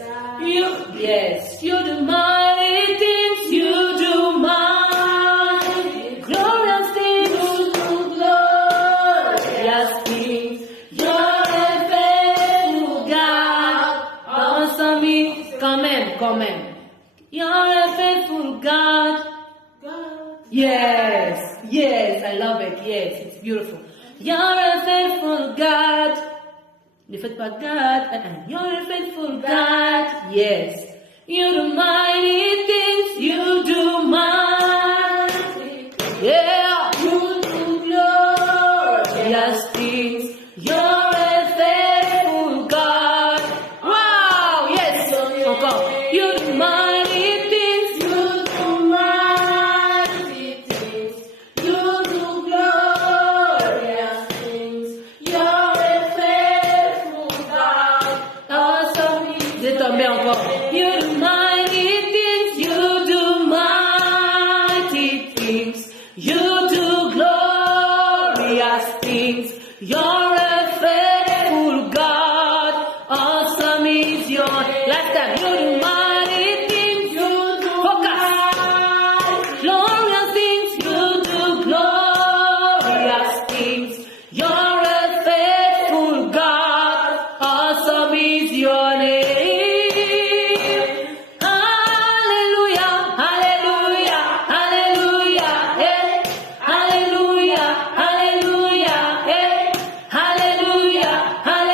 Yes. You do mighty things. You do mighty glorious things. You do glorious things. You're a faithful God. Awesome is quand même. You're a faithful God. Yes, I love it. Yes, it's beautiful. You're a faithful God. Ne faites pas God. You're a faithful God. Yes. You do mighty things. You do mighty. Yeah. You do glorious things. You're a faithful God. Wow. Yes. Encore. You do mighty things. You do mighty things. You do glorious things. You're a faithful God. Awesome. Vous êtes tombé encore. You do mighty things. You do mighty things. You do glorious things. You're a faithful God. Awesome is your last time. You do mighty things. You do focus. Glorious things. You do glorious things. You're a faithful God. Awesome is your name. Hallelujah. Hallelujah. Hallelujah. Hey. Hallelujah. Hallelujah. Hey. Hallelujah.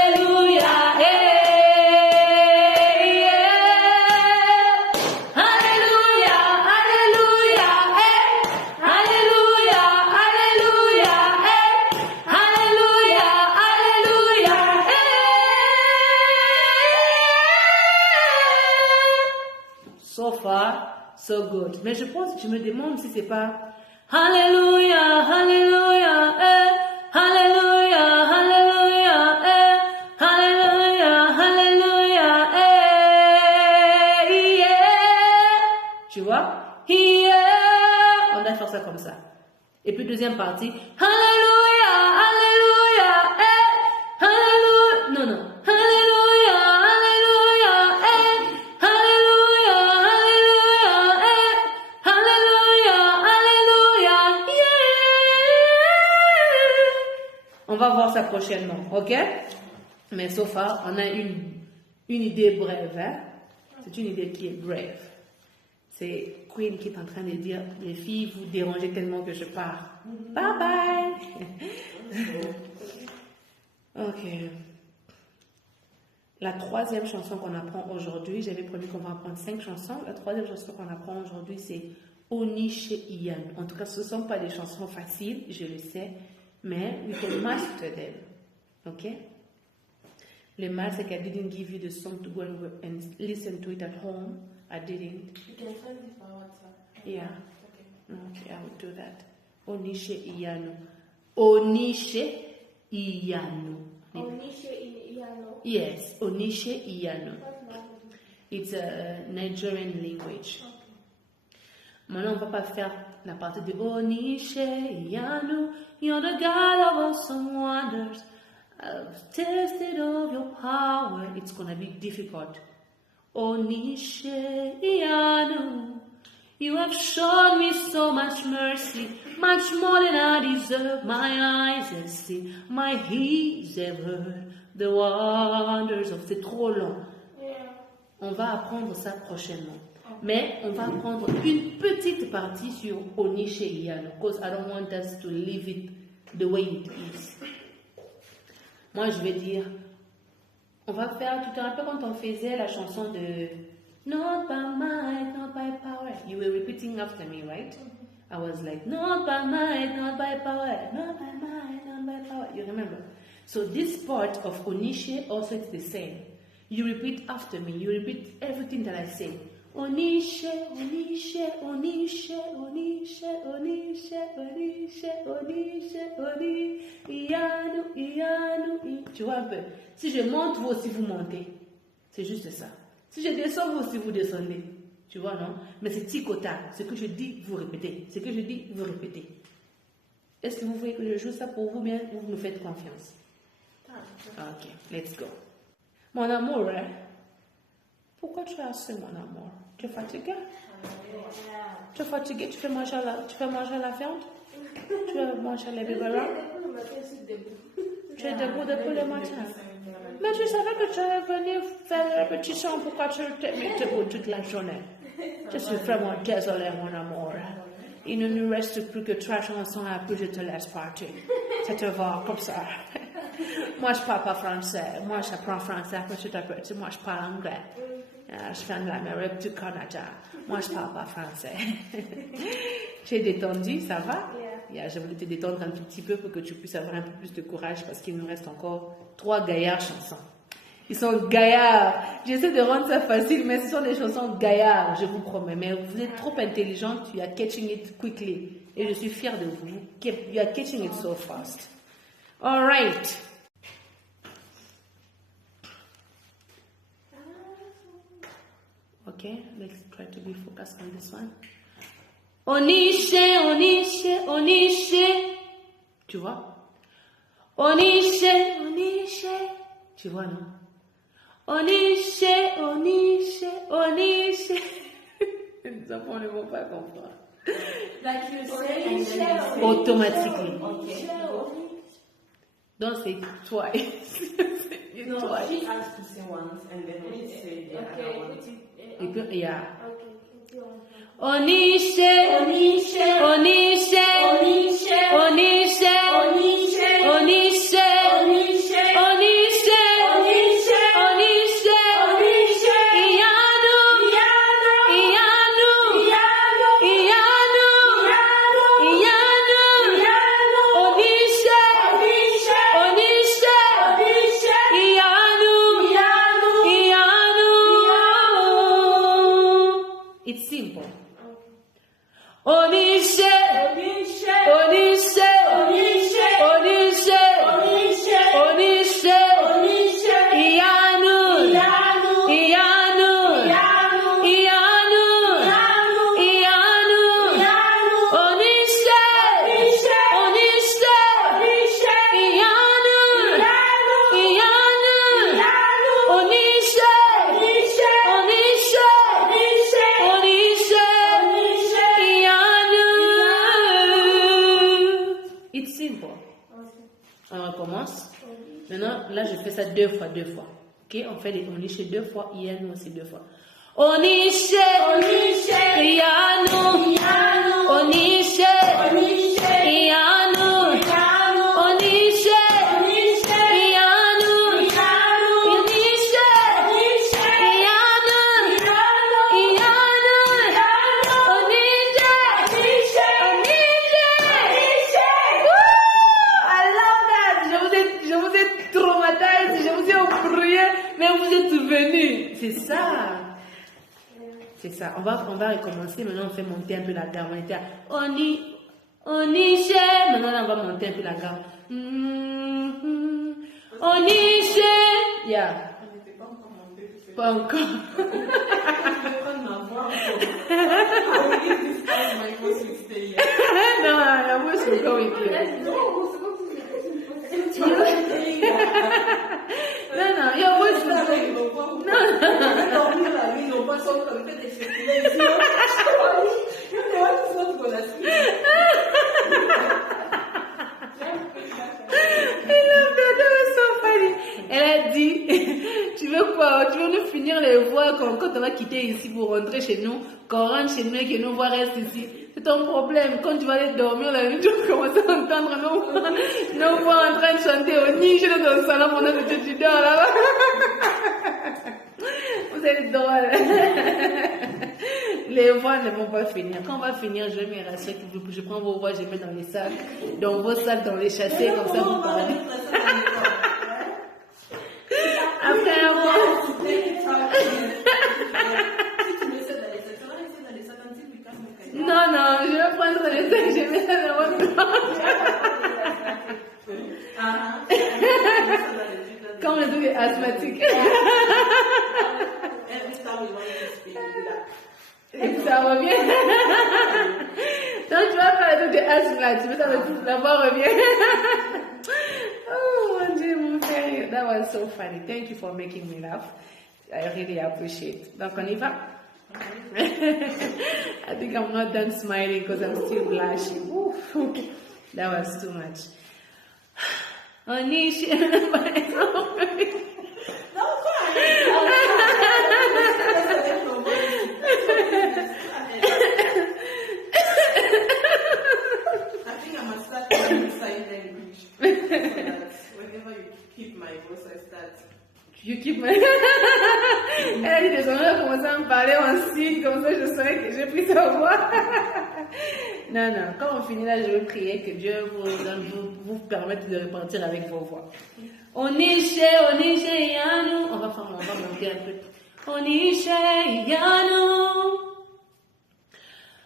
Hallelujah. Hey. Hallelujah. Hallelujah. Hey. Hallelujah. Hallelujah. Hey. Hallelujah. Hallelujah. Hey. So far, so good. Mais je me demande si c'est pas Hallelujah, Hallelujah, eh, Hallelujah, Hallelujah, eh, Hallelujah, Hallelujah, eh, yeah. Tu vois? Yeah. On va faire ça comme ça. Et puis deuxième partie, Hallelujah, Hallelujah, eh, Hallelujah, non, Hallelujah, Hallelujah, eh, Hallelujah, Hallelujah, eh, Hallelujah, Hallelujah, yeah. On va voir ça prochainement, ok? Mais so far, on a une idée brève, hein? C'est une idée qui est brève. C'est Queen qui est en train de dire, les filles, vous dérangez tellement que je pars. Bye bye. Ok. La troisième chanson qu'on apprend aujourd'hui, j'avais promis qu'on va apprendre 5 chansons. La troisième chanson qu'on apprend aujourd'hui, c'est Onishe Iyan. En tout cas, ce ne sont pas des chansons faciles, je le sais, mais we can master them. Ok? Le mal, c'est qu'I didn't give you the song to go and listen to it at home. I didn't. You can send it by WhatsApp. Yeah. Okay. Okay, I will do that. Onishe Iyanu. Onishe Iyanu. Onishe Iyanu. Iano. Yes, Onishe Iyano. What language? It's a Nigerian language. Maintenant, on va pas faire la partie de Onishe Iyano. You're the God of awesome wonders. I've tasted of your power. It's gonna be difficult. Onishe Iyano. You have shown me so much mercy, much more than I deserve. My eyes have seen, my ears have heard the wonders of. C'est trop long. Yeah. On va apprendre ça prochainement. Mais on va apprendre une petite partie sur Onishe Iyano, because I don't want us to leave it the way it is. Moi, je vais dire, on va faire, tu te rappelles quand on faisait la chanson de Not by might, not by power. You were repeating after me, right? I was like, not by might, not by power, not by might, not by power. You remember? So this part of Onishe also it's the same. You repeat after me. You repeat everything that I say. Onishe, Onishe, Onishe, Onishe, Onishe, Onishe, Onishe, Onishe, Iyano, Iyano, Tu vois un peu? Si je monte, vous aussi vous montez. C'est juste ça. Si je descends, vous aussi vous descendez. Tu vois, non? Mais c'est tic-au-tac. Ce que je dis, vous répétez. Ce que je dis, vous répétez. Est-ce que vous voulez que je joue ça pour vous bien ou vous me faites confiance? Ok, let's go. Mon amour, hein? Pourquoi tu es assez, mon amour? Tu es fatigué? Tu es fatigué? Tu fais manger la viande? Tu veux manger les biberons? Tu es debout depuis le matin. Mais tu savais que tu allais venir faire la répétition. Pourquoi tu t'es mis debout toute la journée? Je suis vraiment désolée, mon amour. Il ne nous reste plus que 3 chansons et puis je te laisse partir. Ça te va comme ça. Moi, je parle pas français. Moi, j'apprends français petit à petit. Moi, je parle anglais. Je viens de l'Amérique, du Canada. Moi, je parle pas français. Tu es détendu, ça va? Yeah, je voulais te détendre un tout petit peu pour que tu puisses avoir un peu plus de courage parce qu'il nous reste encore 3 gaillards chansons. Ils sont gaillards. J'essaie de rendre ça facile, mais ce sont des chansons gaillards, je vous promets. Mais vous êtes trop intelligente, you are catching it quickly. Et je suis fière de vous. You are catching it so fast. All right. Okay, let's try to be focused on this one. Onishe, Onishe, Onishe. Tu vois? Onishe, Onishe. Tu vois, non? Onishe, Onishe, Onishe. Les enfants ne vont pas comprendre. Like you say, and then you say. Automatically. Okay. Don't say twice. No, twice. she has to say once, and then we say the other one. Et puis, yeah. Okay. Onishe, Onishe, Onishe, Onishe, Onishe, Onishe, Onishe, Onishe, Onishe, Onishe, Onishe, Onishe, Iyano, Iyano, Iyano, Iyano, Iyano, Iyano, Iyano, Iyano, Onishe, Onishe, Onishe, Onishe, Iyano, Iyano, Iyano. It's simple. Onishe, Onishe, Onishe, Onishe, Onishe, Onishe, Onishe, Onishe, Iyano, Iyano, Iyano, Iyano, Iyano, Iyano, Iyano, Iyano, Onishe, Onishe, Onishe, Onishe, Iyano, Iyano, Iyano, Iyano, Onishe, Onishe, Onishe, Onishe, Onishe, Onishe, Iyano. It's simple. On recommence. Maintenant, là, je fais ça 2 fois. Ok, on fait les Onishe 2 fois, Iyano aussi 2 fois. Onishe, Onishe, Iyano, Iyano, Onishe, Onishe, Iyano, Iyano, Onishe, Onishe, Iyano, Iyano, Onishe, Onishe, Iyano, Iyano, Iyano, Onishe, Onishe, Onishe. I love that. Je vous ai traumatisé, je vous ai embrouillé, mais vous êtes venus. C'est ça. C'est ça. On va recommencer. Maintenant, on fait monter un peu la gamme. On était à Onishe. Maintenant, on va monter un peu la gamme. Onishe. déjà? On n'était pas encore monté. Pas encore. Je vais prendre ma voix encore. I will give this time my voice will stay here. No, your voice will go with you. No, c'est pas possible. Tu non, your voice will go. Ils n'ont pas. Ils vont dormir la nuit, ils n'ont pas sorti comme fait des circulaires ici. You know what is not gonna sleep. That was so funny. Elle a dit, tu veux quoi? Tu veux nous finir les voix quand on va quitter ici pour rentrer chez nous, qu'on rentre chez nous et que nos voix restent ici. C'est ton problème. Quand tu vas aller dormir la nuit, tu vas commencer à entendre nos voix en train de chanter au niche dans ton salon pendant que tu dors là-bas. Vous êtes drôle. Les voix ne vont pas finir. Quand on va finir, je vais me rassurer que je prends vos voix, je les mets dans les sacs, dans vos sacs, dans les chassés, comme ça vous parlez. Après un mois. Non, non, je vais prendre les sacs, je vais mettre dans votre comme le truc est asthmatique. Et ça revient. Donc tu vas faire le truc de asthme là, tu veux savoir tout, la voix revient. Oh mon Dieu, mon frère. That was so funny. Thank you for making me laugh. I really appreciate. Donc on y va. I think I'm not done smiling because I'm still blushing. Oof. That was too much. On y I think I must start learning sign language. So that whenever you keep my voice, I start. You keep my... Elle a dit désormais, elle a commencé à me parler en signe, comme ça je saurais que j'ai pris sa voix. Non, non, quand on finit là, je veux prier que Dieu vous permette de repartir avec vos voix. Onishe, Yanu. On va monter un peu. Onishe, Yanu.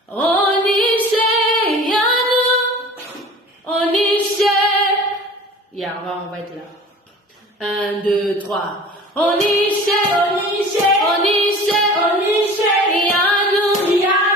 Onishe, Yanu. Onishe. Yeah, on va être là. 1, 2, 3. Onishe, Yanu. Yanu.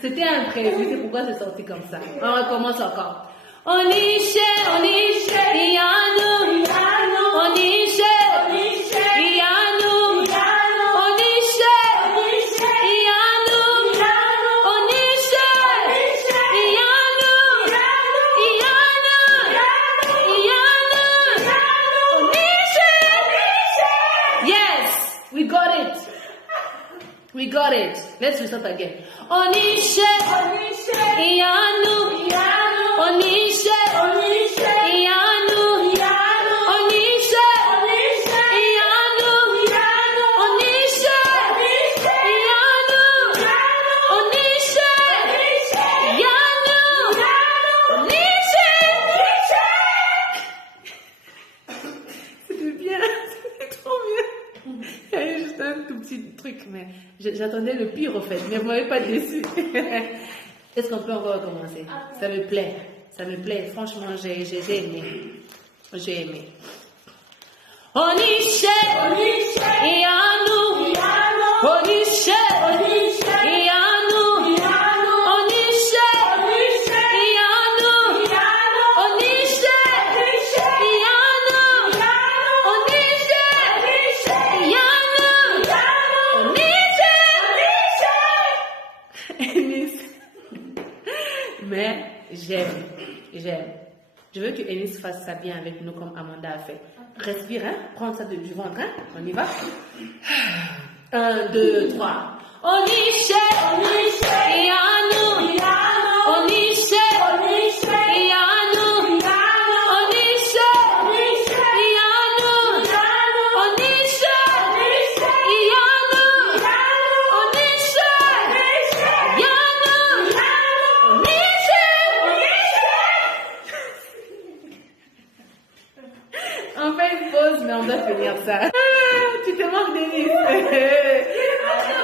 C'était imprévu, c'est pourquoi c'est sorti comme ça. On recommence encore. Onishe, Yanu. Onishe, Yanu. Onishe, Yanu. Onishe, Yanu. Yes, we got it. We got it. Let's restart again. Onishe, Yanu. Onishe, Yanu. Onishe, Yanu. Onishe, Yanu. Onishe, Yanu. C'était bien, c'était trop bien. Il y a juste un tout petit truc, mais j'attendais le pire au fait, mais vous m'avez pas déçu. Est-ce qu'on peut encore recommencer? Ça me plaît, franchement, j'ai aimé. J'ai aimé. Onishe, Yanu. Onishe, Yanu. Onishe, Yanu. Onishe, Yanu. Mais j'aime. Je veux que Ennis fasse ça bien avec nous comme Amanda a fait. Respire, hein? Prends ça du ventre, hein? On y va? 1, 2, 3. Onishe, Yanu. Onishe, Yanu. Onishe, Yanu. Onishe, mais on doit finir ça. Tu te manques Denise.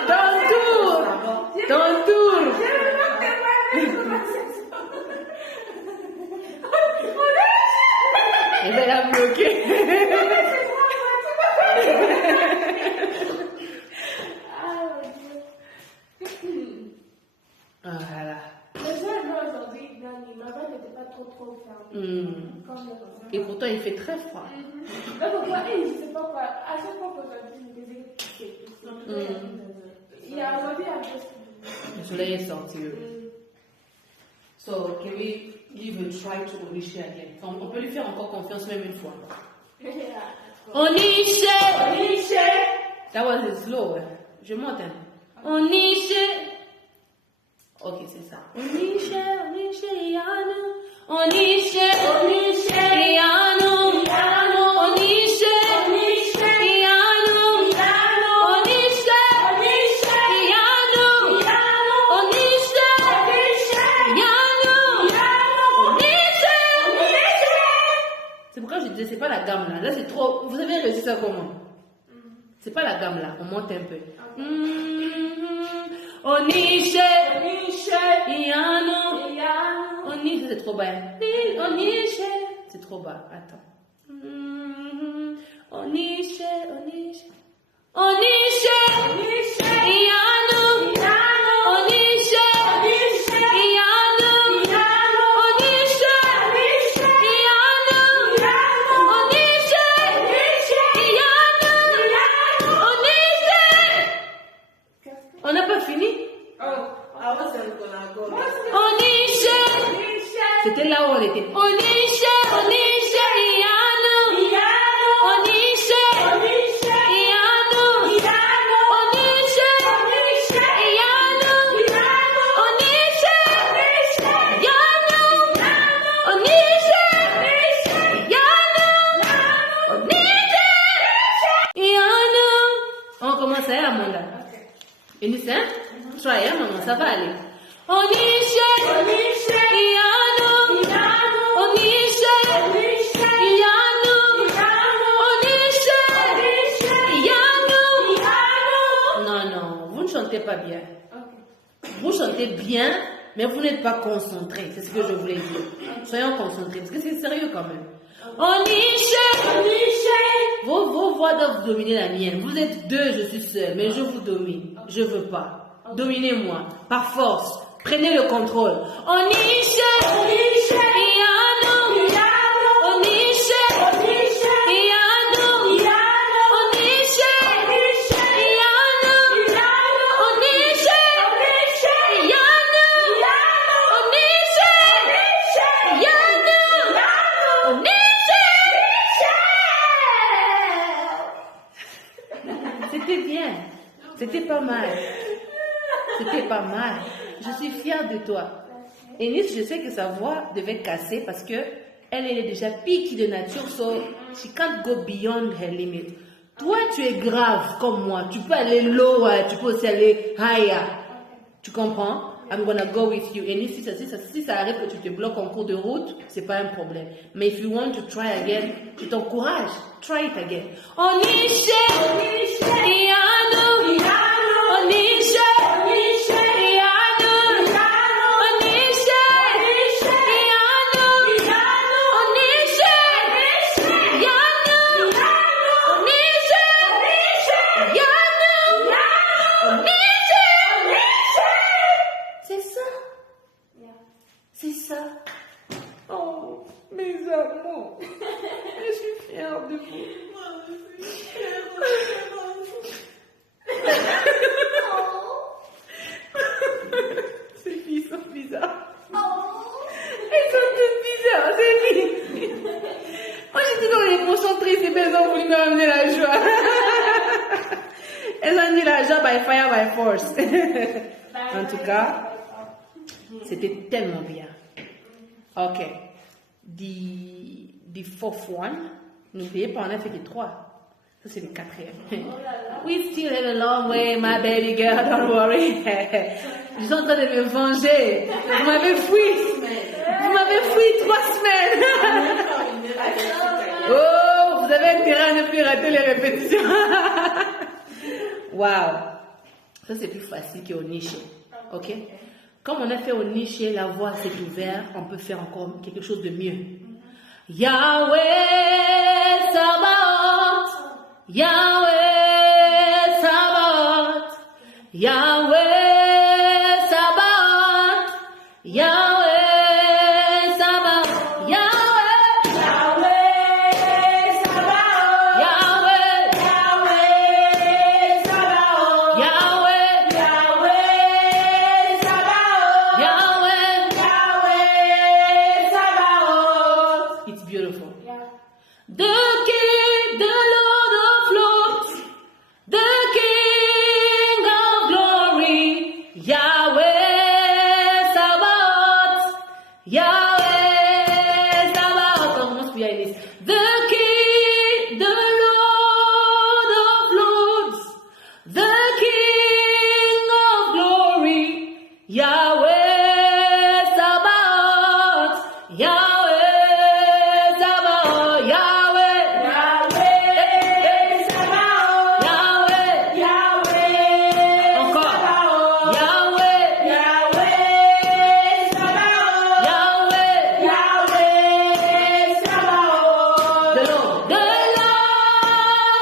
Ton tour. Ton tour. Elle va la bloquer. Voilà. Mais j'ai aimé aujourd'hui, ma main n'était pas trop fermée. Quand j'ai reçu. Et pourtant, il fait très froid. Donc, pourquoi, je sais pas quoi, à chaque fois qu'aujourd'hui, je me disais que il y a aujourd'hui un peu. Le soleil est sorti. So, can we give a try to Onishe again? On peut lui faire encore confiance même une fois. Onishe! Onishe! That was slow. Je monte. Onishe! Ok, c'est ça. Onishe, Onishe, Yano. Onishe, Onishe, Yano. Onishe, Onishe, Yano. Onishe, Onishe, Yano. Onishe, Onishe, Yano. Onishe, Onishe. C'est pourquoi je disais, c'est pas la gamme là. Là, c'est trop. Vous avez réussi ça comment? C'est pas la gamme là. On monte un peu. Onishe, Onishe, Yano. Onishe, c'est trop bas. Onishe, c'est trop bas. Attends. Onishe, Onishe. Onishe, Onishe, Yano. Onishe, Onishe, Yano. Onishe, Onishe, Yano. Onishe, Onishe, Yano. Onishe. On n'a pas fini? Onishe. C'était là où on était. Onishe, Onishe, Yano. Onishe, Onishe, Yano. Onishe, Onishe, Yano. Onishe, Yano. Onishe, Yano. Onishe, Yano. On commence à Amanda. Eunice, hein? Try, hein, maman, ça va aller. Onishe, Onishe, Yano. Onishe, Onishe, Yano. Onishe, Onishe, Yano. Non, non, vous ne chantez pas bien. Vous chantez bien, mais vous n'êtes pas concentrés. C'est ce que je voulais dire. Soyons concentrés, parce que c'est sérieux quand même. Onishe, Onishe. Vos voix doivent dominer la mienne. Vous êtes deux, je suis seule, mais je vous domine. Je veux pas. Dominez-moi, par force. Prenez le contrôle. Onishe, Onishe, Yano. Onishe, Onishe, Yano. Onishe, Onishe, Yano. Onishe, Onishe, Yano. Onishe, Yano. Onishe. C'était bien. C'était pas mal. C'était pas mal. Je suis fière de toi. Eunice, je sais que sa voix devait casser parce que elle est déjà piquée de nature, so she can't go beyond her limit. Toi, tu es grave comme moi. Tu peux aller lower, tu peux aussi aller higher. Tu comprends? I'm gonna go with you. Et si ça arrive que tu te bloques en cours de route, c'est pas un problème. Mais if you want to try again, je t'encourage. Try it again. Onishe, Onishe, Yano. Onishe, Onishe, Yano. Onishe, Onishe, Yano. Onishe, Yano. Onishe, Yano. Onishe. C'est ça. C'est ça. Oh, mes amours. Je suis fière de vous. Ces filles sont bizarres. Elles sont toutes bizarres, ces filles. Moi, j'étais dans l'émotion triste et elles ont voulu m'amener la joie. Elles ont dit la joie by fire, by force. En tout cas, c'était tellement bien. Ok. The fourth one. N'oubliez pas, on a fait les 3. Ça, c'est le 4e. We still have a long way, my baby girl, don't worry. Je suis en train de me venger. Vous m'avez fui. Vous m'avez fui 3 semaines. Oh, vous vous avez intérêt à ne plus rater les répétitions. Waouh. Ça, c'est plus facile qu'au niché. Ok? Comme on a fait au niché, la voix s'est ouverte, on peut faire encore quelque chose de mieux. Yahweh Sabaoth, Yahweh Sabaoth, Yahweh Sabaoth, Yahweh Sabaoth, Yahweh, Yahweh Sabaoth, Yahweh, Yahweh Sabaoth, Yahweh, Yahweh Sabaoth, Yahweh. Yahweh Sabaoth. It's beautiful. Yeah. The King, the Lord of Lords, the King of Glory, Yahweh Sabaoth, Yahweh Sabaoth. On commence par Yanis. The King, the Lord of Lords, the King of Glory, Yahweh Sabaoth, Yahweh Sabaoth, Yahweh, Yahweh Sabaoth, Yahweh, Yahweh encore, Sabaoth, Yahweh, Yahweh Sabaoth, Yahweh, Yahweh Sabaoth, the Lord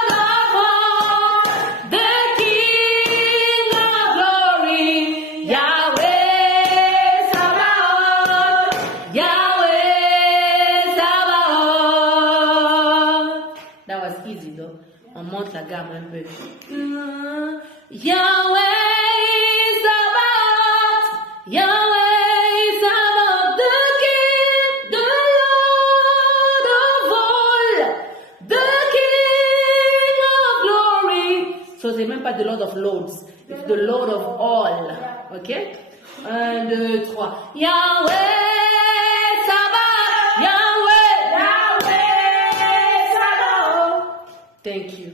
of all, the King of Glory, Yahweh Sabaoth, Yahweh Sabaoth. That was easy though. On monte la gamme un peu. Yahweh Sabaoth, Yahweh Sabaoth, the King, the Lord of all, the King of Glory. So c'est même pas the Lord of Lords, it's the Lord of all. Ok? 1, 2, 3. Yahweh Sabaoth, Yahweh. Yahweh Sabaoth. Thank you.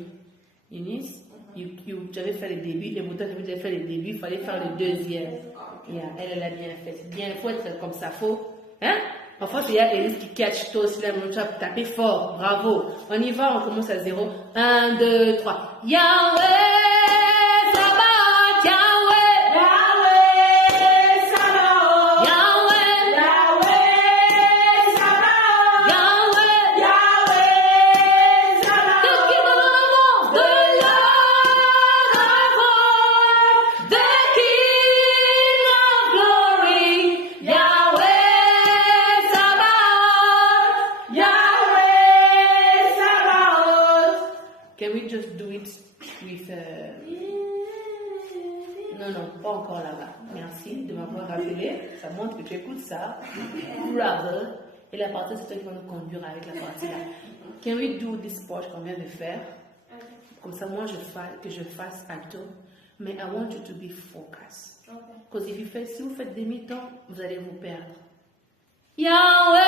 Eunice, tu avais fait le début, les moutons tu avais fait le début, il fallait faire le deuxième. Yeah, elle a bien fait. C'est bien, il faut être comme ça, faut. Hein? Parfois, il y a Eunice qui catch toi aussi, là, tu vas taper fort, bravo. On y va, on commence à 0. 1, 2, 3. Yahweh Sabaoth, Yahweh, Yahweh Sabaoth, Yahweh, Yahweh Sabaoth, Yahweh, Yahweh the Sabaoth, King of all, the Lord of all, the King of glory, Yahweh Sabaoth, Yahweh Sabaoth. Can we just do it with... Non, non, pas encore là-bas. Merci de m'avoir rappelé. Ça montre que tu écoutes ça. Bravo. Et la partie, c'est toi qui vas nous conduire avec la partie là. Can we do this part qu'on vient de faire? Comme ça, moi, que je fasse alto. Mais I want you to be focused. Because si vous faites demi-temps, vous allez vous perdre. Yahweh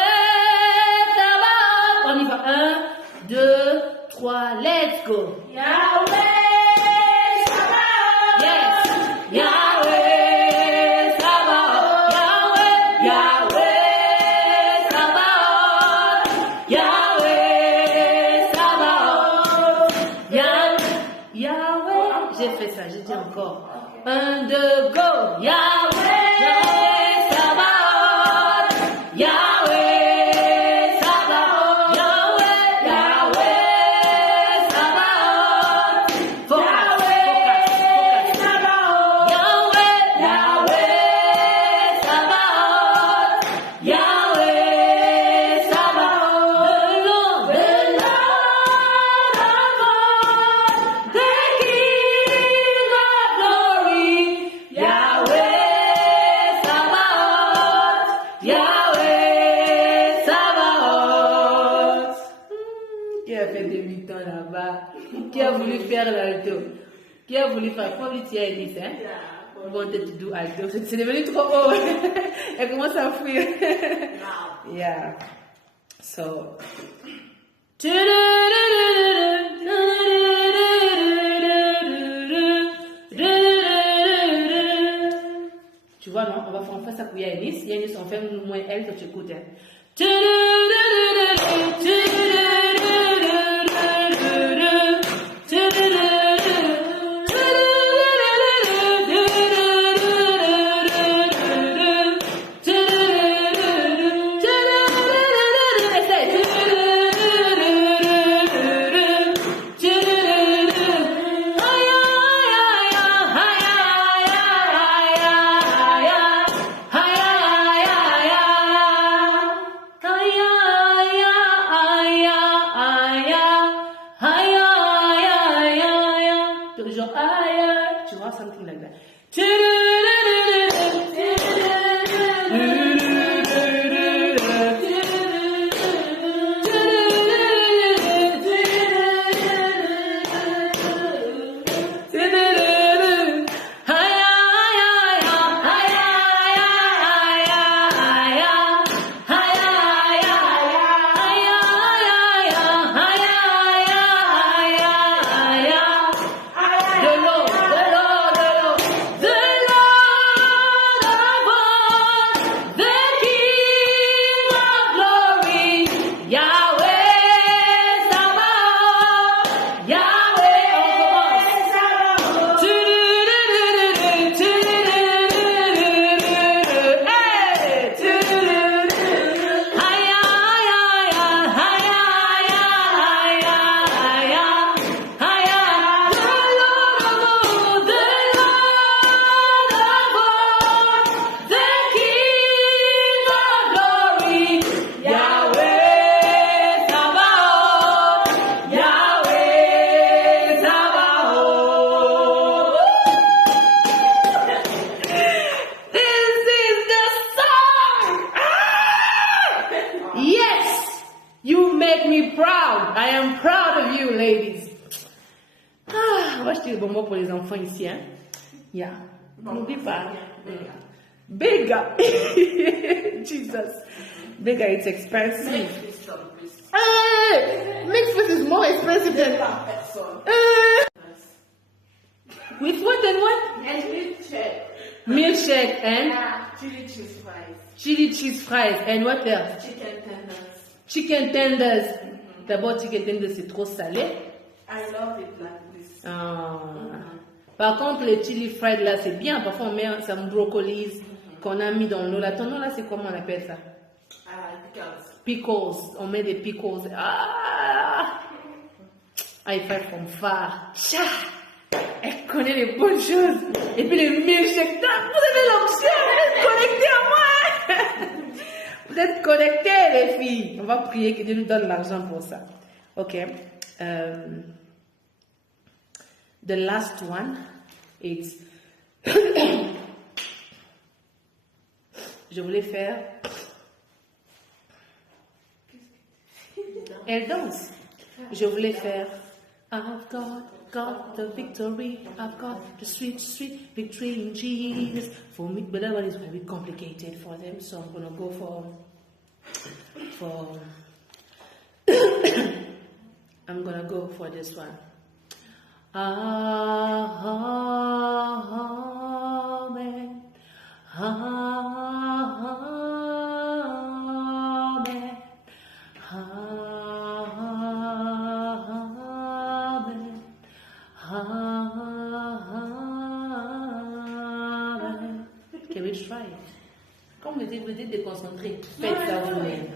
Sabaoth. On y va. 1, 2, 3, let's go. Yahweh Sabaoth. Yes. Yahweh Sabaoth. Yahweh Sabaoth. Yahweh Sabaoth. Yahweh. J'ai fait ça, j'ai dit encore. 1, 2, go. Yahweh Sabaoth. Yahweh Sabaoth. Yahweh Sabaoth. Focus, focus, focus. Yahweh Sabaoth, Yahweh Sabaoth, the Lord of all, the King of glory, Yahweh Sabaoth, Yahweh Sabaoth. Qui a fait demi-temps là-bas? Qui a voulu faire l'alto? Qui a voulu faire? Pas voulu tirer Elise, hein? Wanted to do alto. C'est devenu trop haut. Elle commence à fuir. Yeah. So. Tu vois, non? On fait ça pour Yanis. Yanis, on fait moins elle que tu écoutes. Hein. acheter des bonbons pour les enfants ici, hein. Yeah. N'oublie pas. Bega. Jesus. Bega, it's expensive. Hey, mixed fruit is more expensive than with what and what? And milkshake. Milkshake and Chili cheese fries. chili cheese fries and what else? Chicken tenders. Chicken tenders. D'abord, chicken tenders c'est trop salé. I love it like this. Ah. Par contre, les chili fried là c'est bien. Parfois on met some broccolis qu'on a mis dans l'eau. Là, ton nom là c'est comment on appelle ça? Pickles. Pickles. On met des pickles. Ah! I fight from far. Cha! Elle connaît les bonnes choses. Et puis les milkshakes. Vous avez l'option. Vous êtes connectés à moi. Vous êtes connectés les filles. On va prier que Dieu nous donne l'argent pour ça. Ok. The last one. It's. Je voulais faire. Elle danse. Je voulais faire. I've got the victory. I've got the sweet, sweet victory in Jesus. For me, but that one is very complicated for them, so I'm gonna go for. I'm gonna go for this one. Amen. Amen. Amen. Amen. Can we try it? Comme vous dites de concentrer, faites ça vous-même.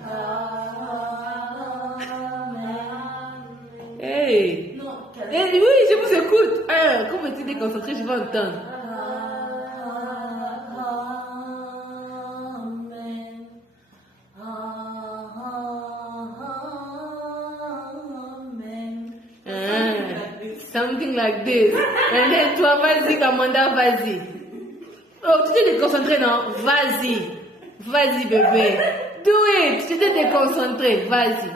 Hey! Hey, oui, je vous écoute. Comme vous dites de concentrer, je vais entendre. Something like this. And then toi, vas-y, Amanda, vas-y. Oh, tu t'es déconcentré, non? Vas-y. Vas-y, bébé. Do it. Tu t'es déconcentré. Vas-y.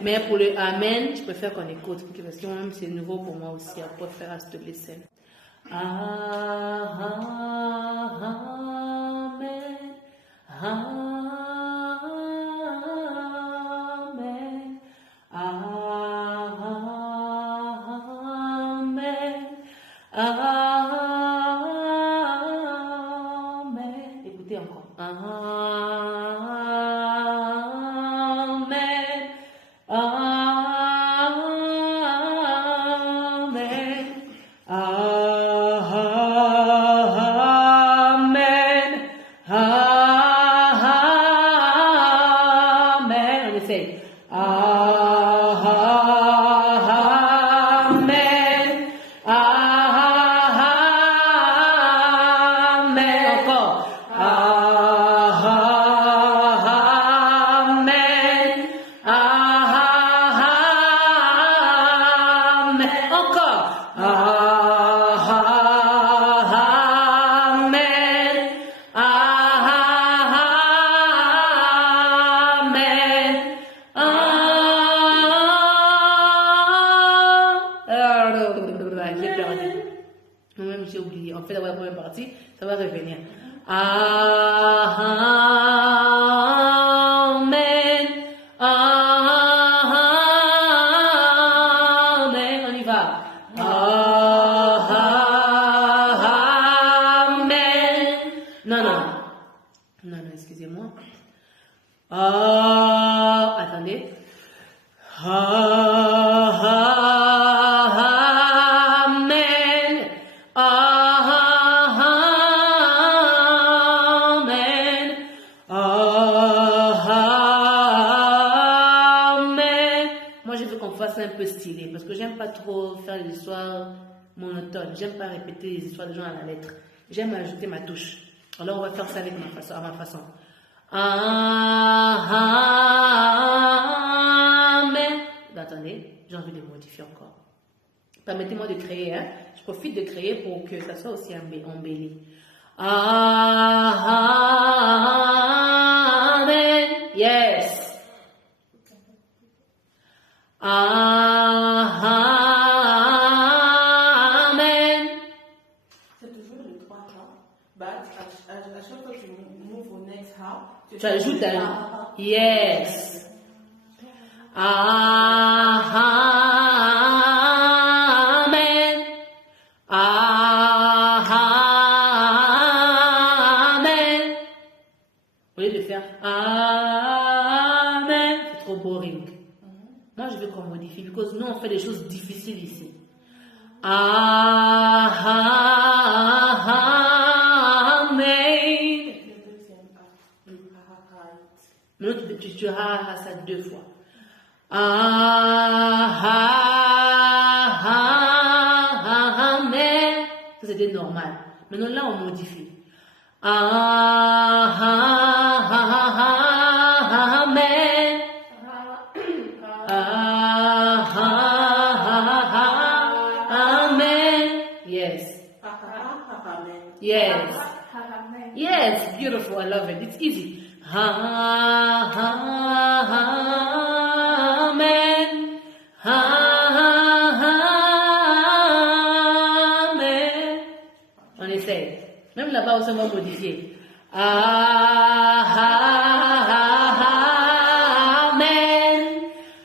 Mais pour le Amen, je préfère qu'on écoute, parce que moi-même c'est nouveau pour moi aussi. Je préfère se listen. Amen. Amen. Amen. Amen. Écoutez encore. Moi-même j'ai oublié. On fait la première partie, ça va revenir. Amen. Amen. On y va. Amen. Non, excusez-moi. Attendez. Un peu stylé parce que j'aime pas trop faire des histoires monotones. J'aime pas répéter les histoires des gens à la lettre. J'aime ajouter ma touche. Alors on va faire ça avec ma façon. Amen. modifier encore. Permettez-moi de créer, hein. Je profite de créer pour que ça soit aussi embelli. Amen. Yes. Amen. C'est toujours le 3 ha. But à chaque fois que tu move au next ha, Tu ajoutes un. Yes. Amen. Amen. Au lieu de faire Amen, c'est trop boring. Moi, je veux qu'on modifie, parce que nous, on fait des choses difficiles ici. Amen. le deuxième ha, le right. Maintenant, tu auras ça 2 fois. Amen. Ça, c'était normal. Maintenant, là, on modifie. Amen. Amen. Yes. Amen. Yes. Amen. Yes. Beautiful. I love it. It's easy. Amen. Amen. On essaie. Même là-bas aussi, on va modifier. Amen.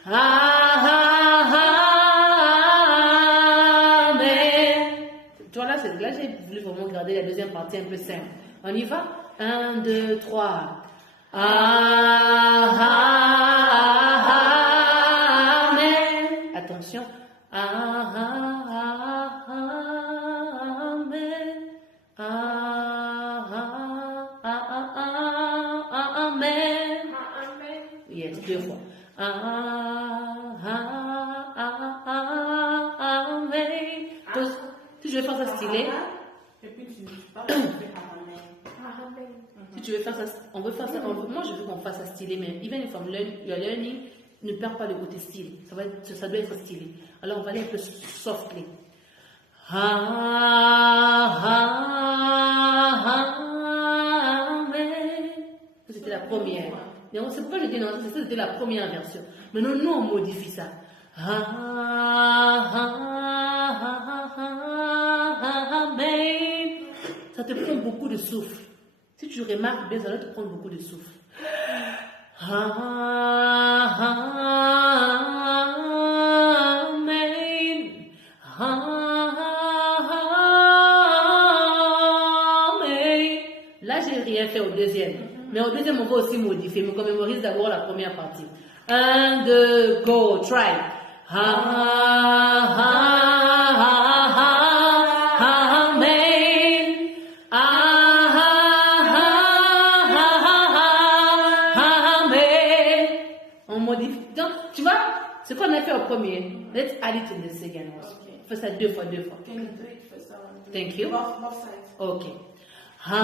Amen. Tu vois, là, j'ai voulu vraiment garder la deuxième partie un peu simple. On y va? 1, 2, 3. Amen. Attention. Amen. Amen. Amen. Yes, 2 fois. Amen. Donc, si je veux faire ça stylé, Et puis tu parles, tu fais amen. Amen. si tu veux faire ça, on veut faire ça. Moi, je veux qu'on fasse ça stylé, mais even if you're learning, ne perds pas le côté style. Ça doit être stylé. Alors, on va aller un peu softly. Amen. C'était la première. Non, c'est pourquoi je dis non, c'était la première version. Maintenant, nous, on modifie ça. Amen. Ça te prend beaucoup de souffle. Si tu remarques bien, ça va te prendre beaucoup de souffle. Amen. Amen. Là, j'ai rien fait au deuxième. Mais au deuxième, on va aussi modifier. Mais on mémorise d'abord la première partie. 1, 2, go, try. Amen. Amen. On modifie. Donc, tu vois, ce qu'on a fait au premier, let's add it in the second also. Okay. Fais ça 2 fois, 2 fois. Can you do it first? Thank you. Both sides. Ok. Amen.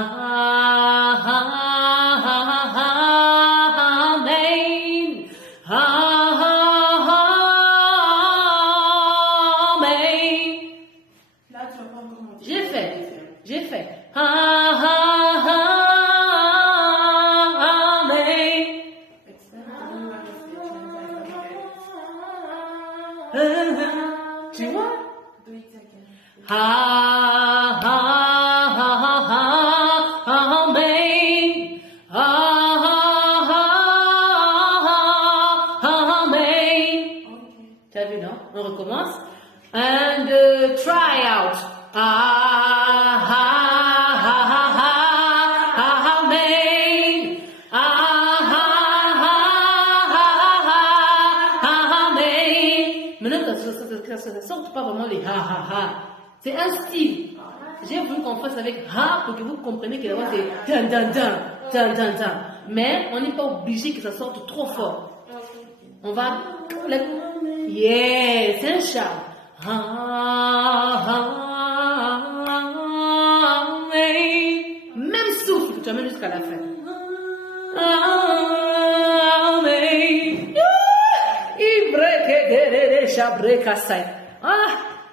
Amen. Là, tu vas pas encore monter. J'ai fait. Amen. Tu vois? Do it again. Amen. Amen. Okay. Tu as vu, non? On recommence. 1, 2, try out. Amen. Amen. Maintenant, ça sort pas vraiment les ha. C'est un style. J'ai voulu qu'on fasse avec ha pour que vous compreniez que la voix c'est dan. Mais on n'est pas obligé que ça sorte trop fort. On va. Yeah, c'est un chat. Même souffle que tu amènes jusqu'à la fin. Amen.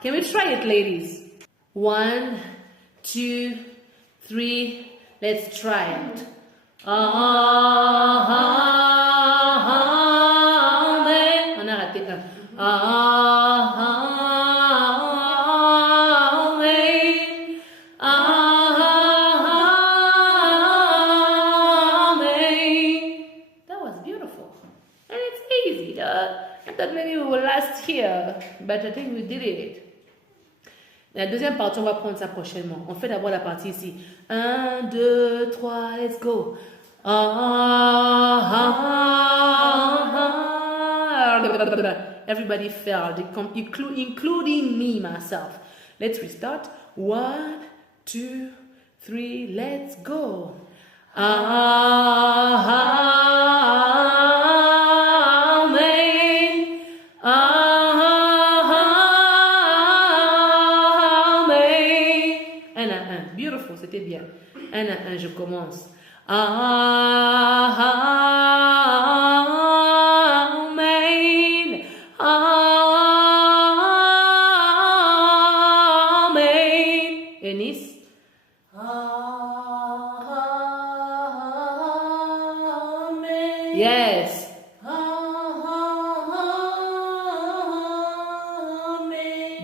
Can we try it, ladies? 1, 2, 3. Let's try it. Amen. On a raté un. Amen. Amen. That was beautiful. And it's easy. I thought maybe we will last here, but I think we did it. La deuxième partie, on va prendre ça prochainement. On fait d'abord la partie ici. 1, 2, 3, let's go. Everybody failed, including me, myself. Let's restart. 1, 2, 3, let's go. Amen. Amen. 1 à 1. Beautiful, c'était bien. 1 à 1, je commence. Amen. Amen. Eunice? Amen. Yes. Amen.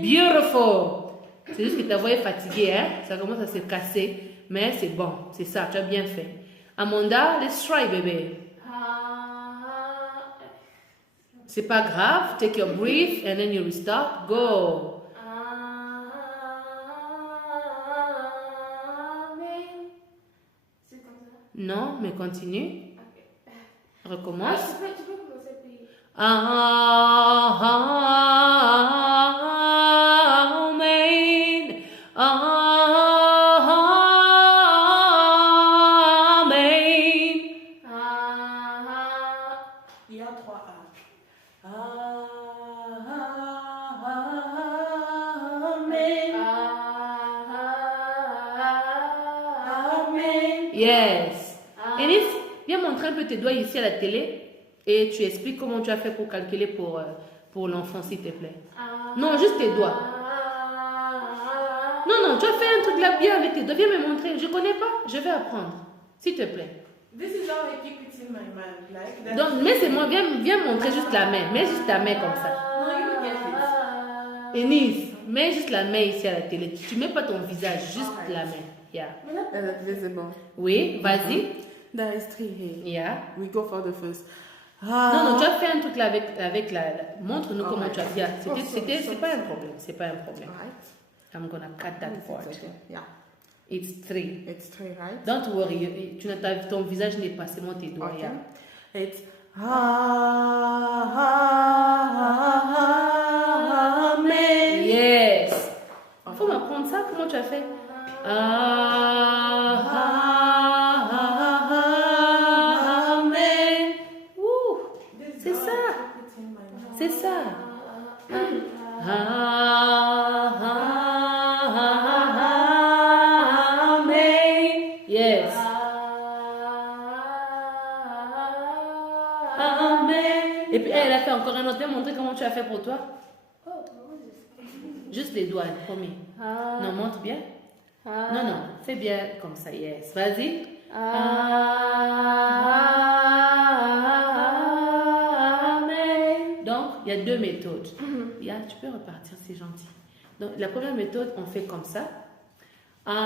Beautiful. C'est juste que ta voix est fatiguée, hein? Ça commence à se casser, mais c'est bon. C'est ça, tu as bien fait. Amanda, let's try, bébé. C'est pas grave. Take your breath and then you restart. Go. Amen. C'est comme ça. Non, mais continue. Ok. Recommence. Tu peux commencer puis. Amen. Amen. Il y a 3 A. Amen. Amen. Yes. Eunice, viens montrer un peu tes doigts ici à la télé et tu expliques comment tu as fait pour calculer pour l'enfant, s'il te plaît. Non, juste tes doigts. Non, tu as fait un truc là bien avec tes doigts. Viens me montrer. Je connais pas. Je vais apprendre. S'il te plaît. This is how I keep it in my mind. Like that. Donc, mais c'est moi. Viens montrer juste la main. Mets juste ta main comme ça. No, you will get it. Eunice, mets juste la main ici à la télé. Tu mets pas ton visage, juste la main. Yeah. Is it visible? Oui, vas-y. There is 3 here. Yeah. We go for the first. Non, tu as fait un truc là avec la... Montre-nous comment Alright. tu as fait. C'est pas un so. problème. C'est pas un problème. Right. I'm gonna cut that part. Okay. Yeah. It's 3. It's 3, right? Don't worry. Ton visage n'est pas seulement tes doigts. Okay. Yeah. It's Amen. Yes. Faut m'apprendre ça. Comment tu as fait? Amen. Ouh. C'est ça. C'est ça. Amen. Yes. Amen. Et puis elle a fait encore un autre. Viens montrer comment tu as fait pour toi. Juste les doigts, premier. Non, montre bien. Non, fais bien comme ça. Yes. Vas-y. Amen. Donc, il y a 2 méthodes. Yeah, tu peux repartir, c'est gentil. Donc, la première méthode, on fait comme ça. Amen.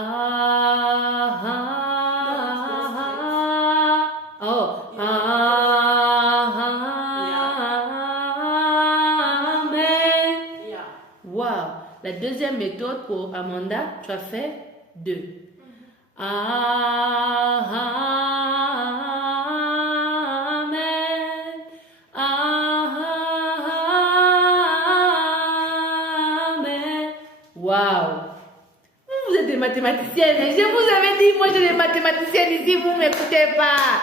Yeah. Wow. La deuxième méthode pour Amanda, tu as fait 2. Amen. Amen. Wow. Vous êtes des mathématiciennes. Je vous avais dit, moi j'ai des mathématiciennes ici, vous ne m'écoutez pas.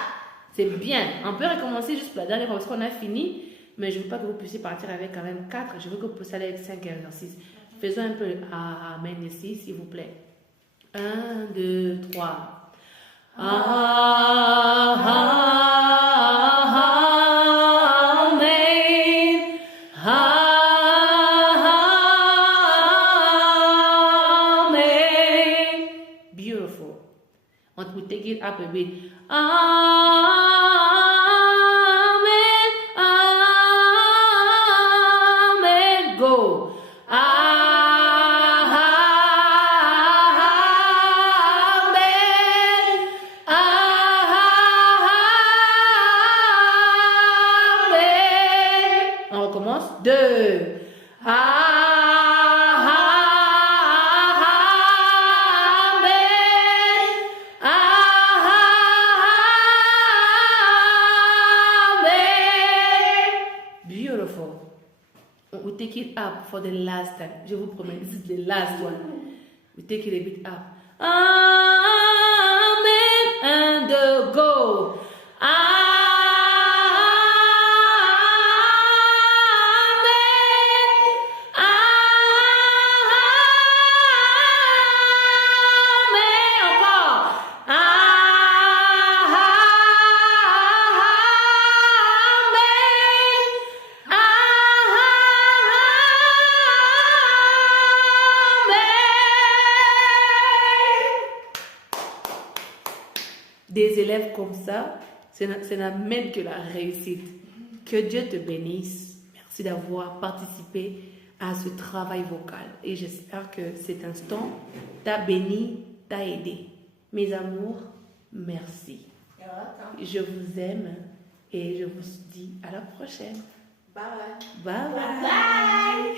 C'est bien. On peut recommencer juste pour la dernière fois parce qu'on a fini. Mais je ne veux pas que vous puissiez partir avec quand même 4. Je veux que vous puissiez aller avec 5 exercices. Faisons un peu le Amen ici, s'il vous plaît. 1, 2, 3. Amen. Amen. it up a bit. Amen, amen. Go. Amen, amen. On recommence. 2. Beautiful. We take it up for the last time. Je vous promets, this is the last one. We take it a bit up. Amen. And go. Amen. Amen. Encore. Des élèves comme ça, ça n'amène que la réussite. Que Dieu te bénisse. Merci d'avoir participé à ce travail vocal. Et j'espère que cet instant t'a béni, t'a aidé. Mes amours, merci. Je vous aime et je vous dis à la prochaine. Bye. Bye bye. Bye.